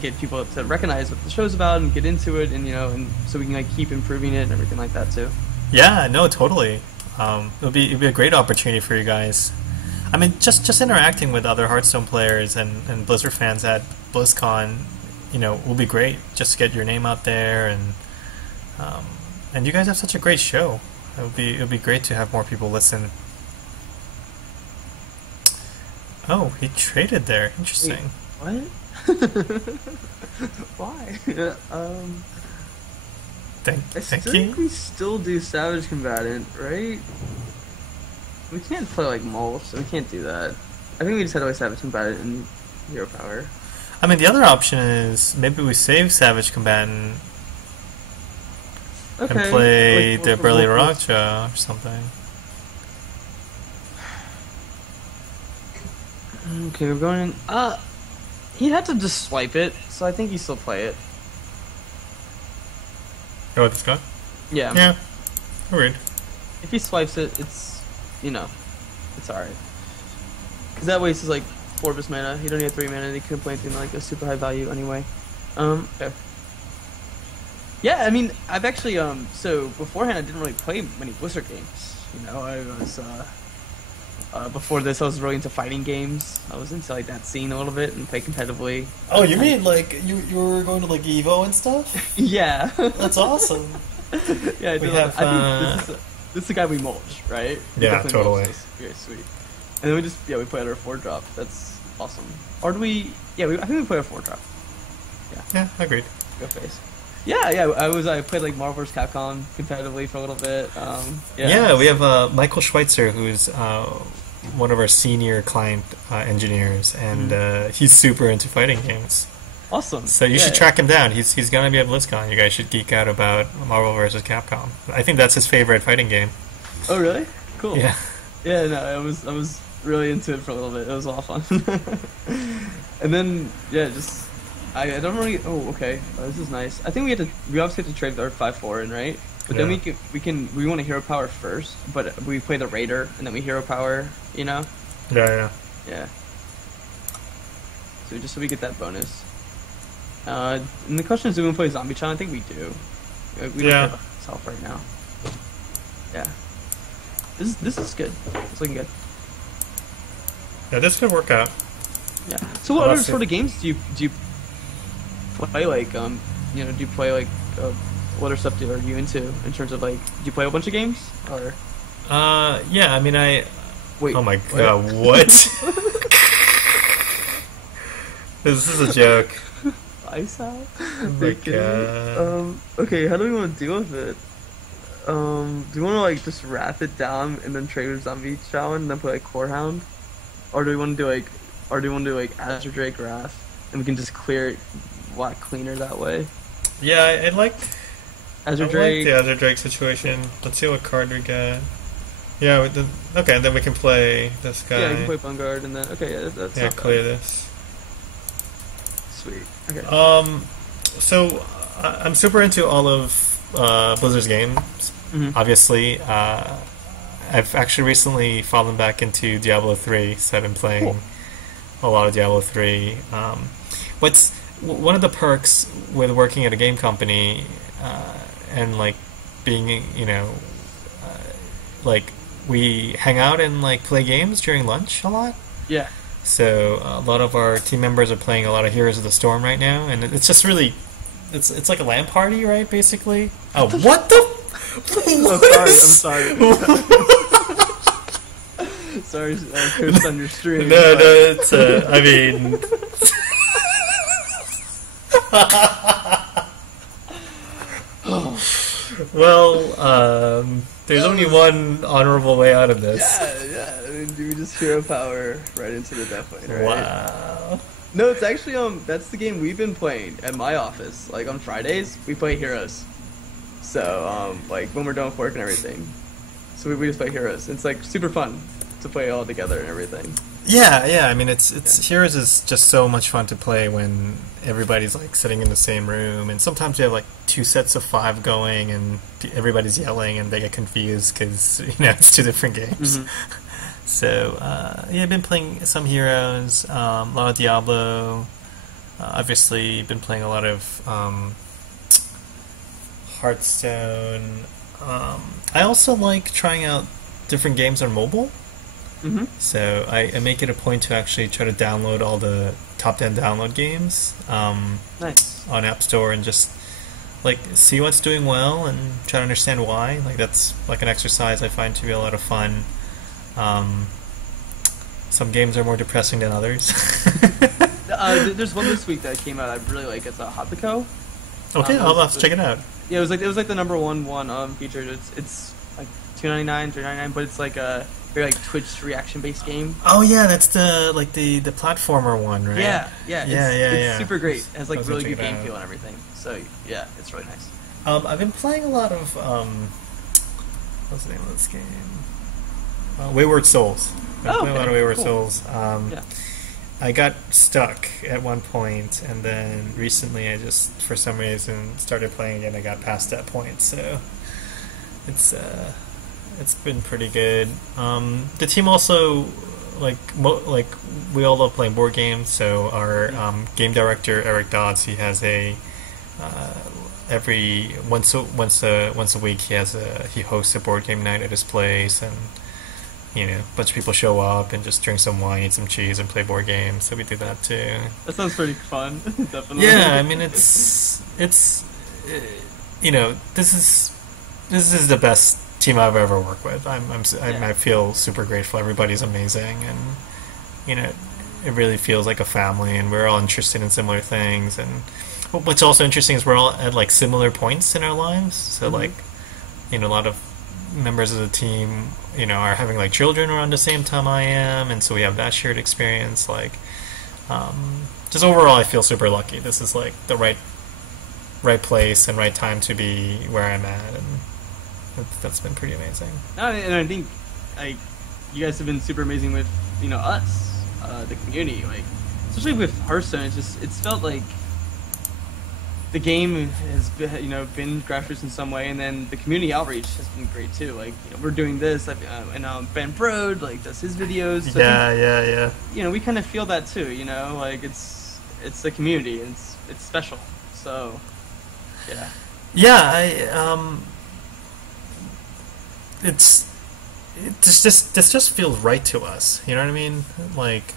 get people to recognize what the show's about and get into it, and and so we can like keep improving it and everything like that too. Yeah, no, totally. It'll be a great opportunity for you guys. I mean, just interacting with other Hearthstone players and Blizzard fans at BlizzCon, will be great. Just to get your name out there, and you guys have such a great show. It'll be great to have more people listen. Oh, he traded there. Interesting. Wait, what? Why? I Thank think you. we still do Savage Combatant, right? We can't play like Mulch, so we can't do that. I think we just had to play Savage Combatant and Hero Power. I mean, the other option is maybe we save Savage Combatant and play the Burly Raksha or something. Okay, we're going in. He'd have to just swipe it, so I think you still play it. Oh, this guy? Yeah. Yeah. Weird. If he swipes it, it's, it's alright. Because that wastes like 4 of his mana. He don't need 3 mana, and he couldn't play anything like a super high value anyway. Okay. Yeah, I mean, I've actually, so beforehand I didn't really play many Blizzard games. I was, before this I was really into fighting games. I was into like that scene a little bit and play competitively. Oh, you mean like you were going to like Evo and stuff? Yeah. That's awesome. Yeah, I We do. have, I think this is the guy we mulch, right? We Yeah, definitely totally. mulch this. Okay, sweet. And then we play our 4-drop. That's awesome. Or do we? Yeah, I think we play our 4-drop. Yeah, agreed. Go face. Yeah. I played like Marvel vs. Capcom competitively for a little bit. Yeah, we have Michael Schweitzer, who's one of our senior client engineers, and he's super into fighting games. Awesome. So you should track him down. He's gonna be at BlizzCon. You guys should geek out about Marvel vs. Capcom. I think that's his favorite fighting game. Oh really? Cool. Yeah. Yeah. No, I was really into it for a little bit. It was a lot of fun. And then I don't really. Oh, okay. Oh, this is nice. I think we obviously have to trade our 5/4 in, right? But then we want to hero power first, but we play the Raider and then we hero power. Yeah. Yeah. So just so we get that bonus. And the question is, do we play Zombie Chan? I think we do. We don't have self right now. Yeah. This is good. It's looking good. Yeah, this could work out. Yeah. So what Well, other that's sort of games do you play? Like do you play like what other stuff are you into in terms of like do you play a bunch of games or? Yeah. I mean, Wait. Oh my god! What? This is a joke. Ice out? Oh my god. Okay, how do we want to deal with it? Do you want to like just wrap it down and then trade with Zombie Chow and then play like Core Hound? Or do we want to do like Azure Drake Wrath and we can just clear it a lot cleaner that way? Yeah, I like. Azure I Drake. like the Azure Drake situation. Let's see what card we get. Yeah, okay, then we can play this guy. Yeah, you can play Vanguard, and then okay, that's not clear bad. this. Sweet. Okay. So I'm super into all of Blizzard's games. Mhm. Obviously, I've actually recently fallen back into Diablo 3, so I've been playing a lot of Diablo 3. What's one of the perks with working at a game company and like being, like we hang out and like play games during lunch a lot. Yeah. So a lot of our team members are playing a lot of Heroes of the Storm right now, and it's just really, it's like a LAN party, right? Basically. Oh, what the? I'm sorry. Sorry, I cursed on your stream. No, it's. I mean. Well, there's only one honorable way out of this. Yeah. I mean, we just hero power right into the death lane, right? Wow. No, it's actually that's the game we've been playing at my office. Like on Fridays, we play Heroes. So like when we're done with work and everything, so we just play Heroes. It's like super fun to play all together and everything. Yeah. I mean, it's Heroes is just so much fun to play when everybody's like sitting in the same room, and sometimes we have like 2 sets of 5 going, and everybody's yelling, and they get confused because it's 2 different games. Mm-hmm. So yeah, I've been playing some Heroes, a lot of Diablo. Obviously, been playing a lot of Hearthstone. I also like trying out different games on mobile. Mm-hmm. So I make it a point to actually try to download all the top 10 download games Nice. on App Store and just like see what's doing well and try to understand why. Like that's like an exercise I find to be a lot of fun. Some games are more depressing than others. There's one this week that came out I really like. It's Hoppico. Okay, I'll have to check it out. Yeah, it was like the number one featured. It's like $2.99, $3.99, but it's like a very like Twitch reaction based game. Oh yeah, that's the platformer one, right? Yeah. It's super great. It has like I was really gonna good check it game out. feel and everything. So yeah, it's really nice. I've been playing a lot of what's the name of this game? Wayward Souls. I've been playing a lot of Wayward cool. Souls. Yeah. I got stuck at one point, and then recently I just, for some reason, started playing again. I got past that point, so it's been pretty good. The team also like we all love playing board games. So our game director Eric Dodds, he has a every once a week he hosts a board game night at his place, and a bunch of people show up and just drink some wine, eat some cheese, and play board games. So we do that too. That sounds pretty fun. Definitely. Yeah, I mean it's this is the best team I've ever worked with. I feel super grateful. Everybody's amazing, and it really feels like a family, and we're all interested in similar things. And what's also interesting is we're all at like similar points in our lives. So like a lot of members of the team are having like children around the same time I am, and so we have that shared experience. Like just overall I feel super lucky. This is like the right place and right time to be where I'm at, and that's been pretty amazing. And I think like you guys have been super amazing with us, the community, like especially with Hearthstone. It's felt like the game has been grassroots in some way, and then the community outreach has been great too. Like we're doing this, and Ben Brode like does his videos. So Yeah. We kind of feel that too. Like it's the community, and it's special. So yeah. Yeah, this just feels right to us. You know what I mean? Like,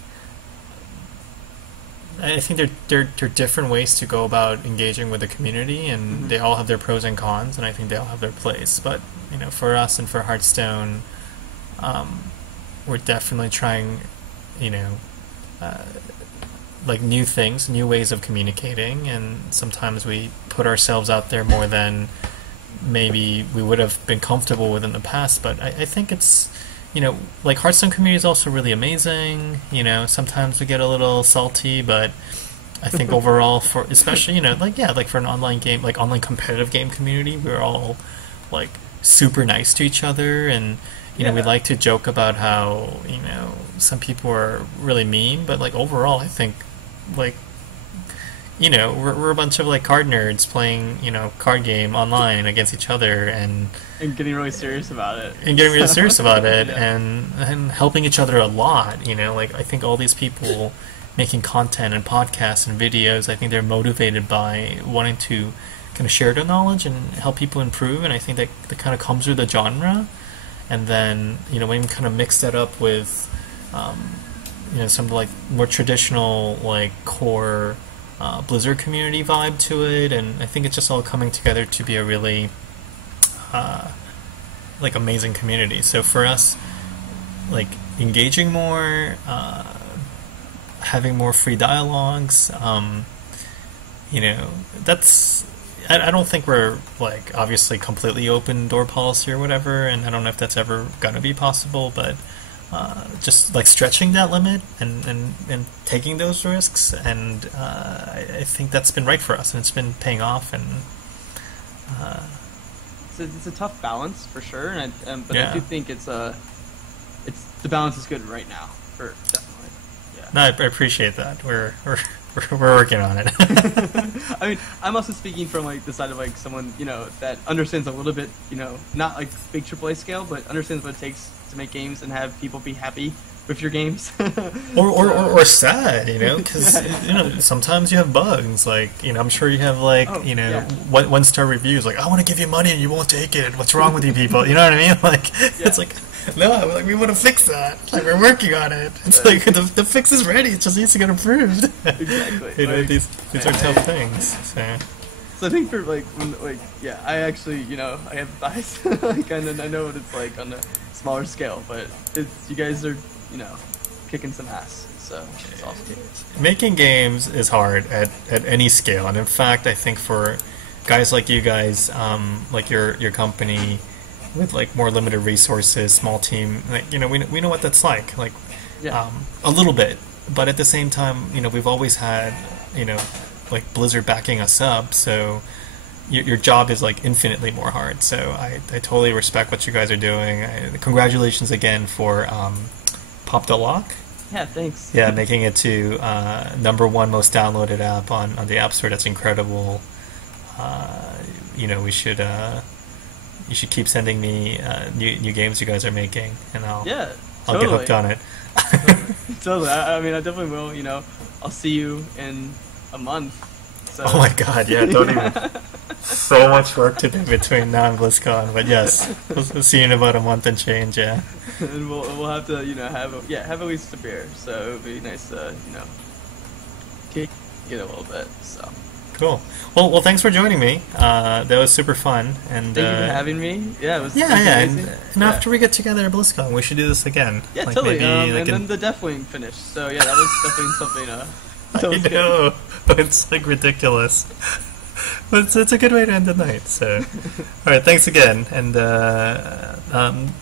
I think there are different ways to go about engaging with the community, and they all have their pros and cons, and I think they all have their place. But for us and for Hearthstone, we're definitely trying, like new things, new ways of communicating, and sometimes we put ourselves out there more than maybe we would have been comfortable with in the past. But I think it's like Hearthstone community is also really amazing. Sometimes we get a little salty, but I think overall, for especially like for an online game, like online competitive game community, we're all like super nice to each other, and we like to joke about how some people are really mean, but like overall, I think like we're a bunch of like card nerds playing card game online against each other, and getting really serious about it. And helping each other a lot. Like I think all these people making content and podcasts and videos, I think they're motivated by wanting to kind of share their knowledge and help people improve, and I think that kind of comes with the genre. And then when you kind of mix that up with some like more traditional like core Blizzard community vibe to it, and I think it's just all coming together to be a really like amazing community. So for us, like engaging more, having more free dialogues, that's I don't think we're like obviously completely open door policy or whatever, and I don't know if that's ever gonna be possible, but just like stretching that limit and taking those risks, and I think that's been right for us, and it's been paying off. And it's a tough balance for sure, but I do think it's the balance is good right now for definitely. Yeah. No, I appreciate that. We're working on it. I mean, I'm also speaking from like the side of like someone that understands a little bit, not like big AAA scale, but understands what it takes to make games and have people be happy with your games. or sad, because sometimes you have bugs. Like I'm sure you have like 1-star reviews. Like I want to give you money and you won't take it. What's wrong with you people? You know what I mean? Like it's like. No, like we want to fix that. Like we're working on it. It's like the fix is ready. It just needs to get approved. Exactly. These are tough things. So I think for I actually I empathize. Like I know what it's like on a smaller scale, but you guys are kicking some ass. So it's awesome. Making games is hard at any scale, and in fact, I think for guys like you guys, like your company. With like more limited resources, small team, like we know what that's like a little bit, but at the same time, we've always had like Blizzard backing us up, so your job is like infinitely more hard. So I totally respect what you guys are doing. Congratulations again for Pop the Lock. Yeah, thanks. Yeah, making it to #1 most downloaded app on the App Store. That's incredible. We should. You should keep sending me new games you guys are making, and I'll get hooked on it. Totally. I mean, I definitely will. I'll see you in a month. So. Oh my God! Yeah, don't even. So much work to do between now and BlizzCon, but yes, we'll see you in about a month and change. Yeah. And we'll have to have at least a beer. So it would be nice to kick it a little bit. So. Cool. Well, thanks for joining me. That was super fun. And thank you for having me. Yeah, it was. And after we get together at BlizzCon, we should do this again. Yeah, like totally. And then the Deathwing finished. So yeah, that was definitely something. I know. It's like ridiculous. But it's a good way to end the night. So, all right. Thanks again, and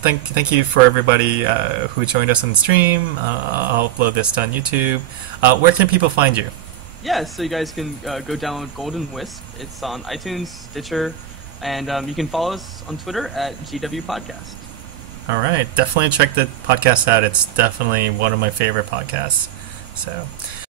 thank you for everybody who joined us on the stream. I'll upload this on YouTube. Where can people find you? Yeah, so you guys can go download Golden Wisp. It's on iTunes, Stitcher, and you can follow us on Twitter at GW Podcast. All right, definitely check the podcast out. It's definitely one of my favorite podcasts. So.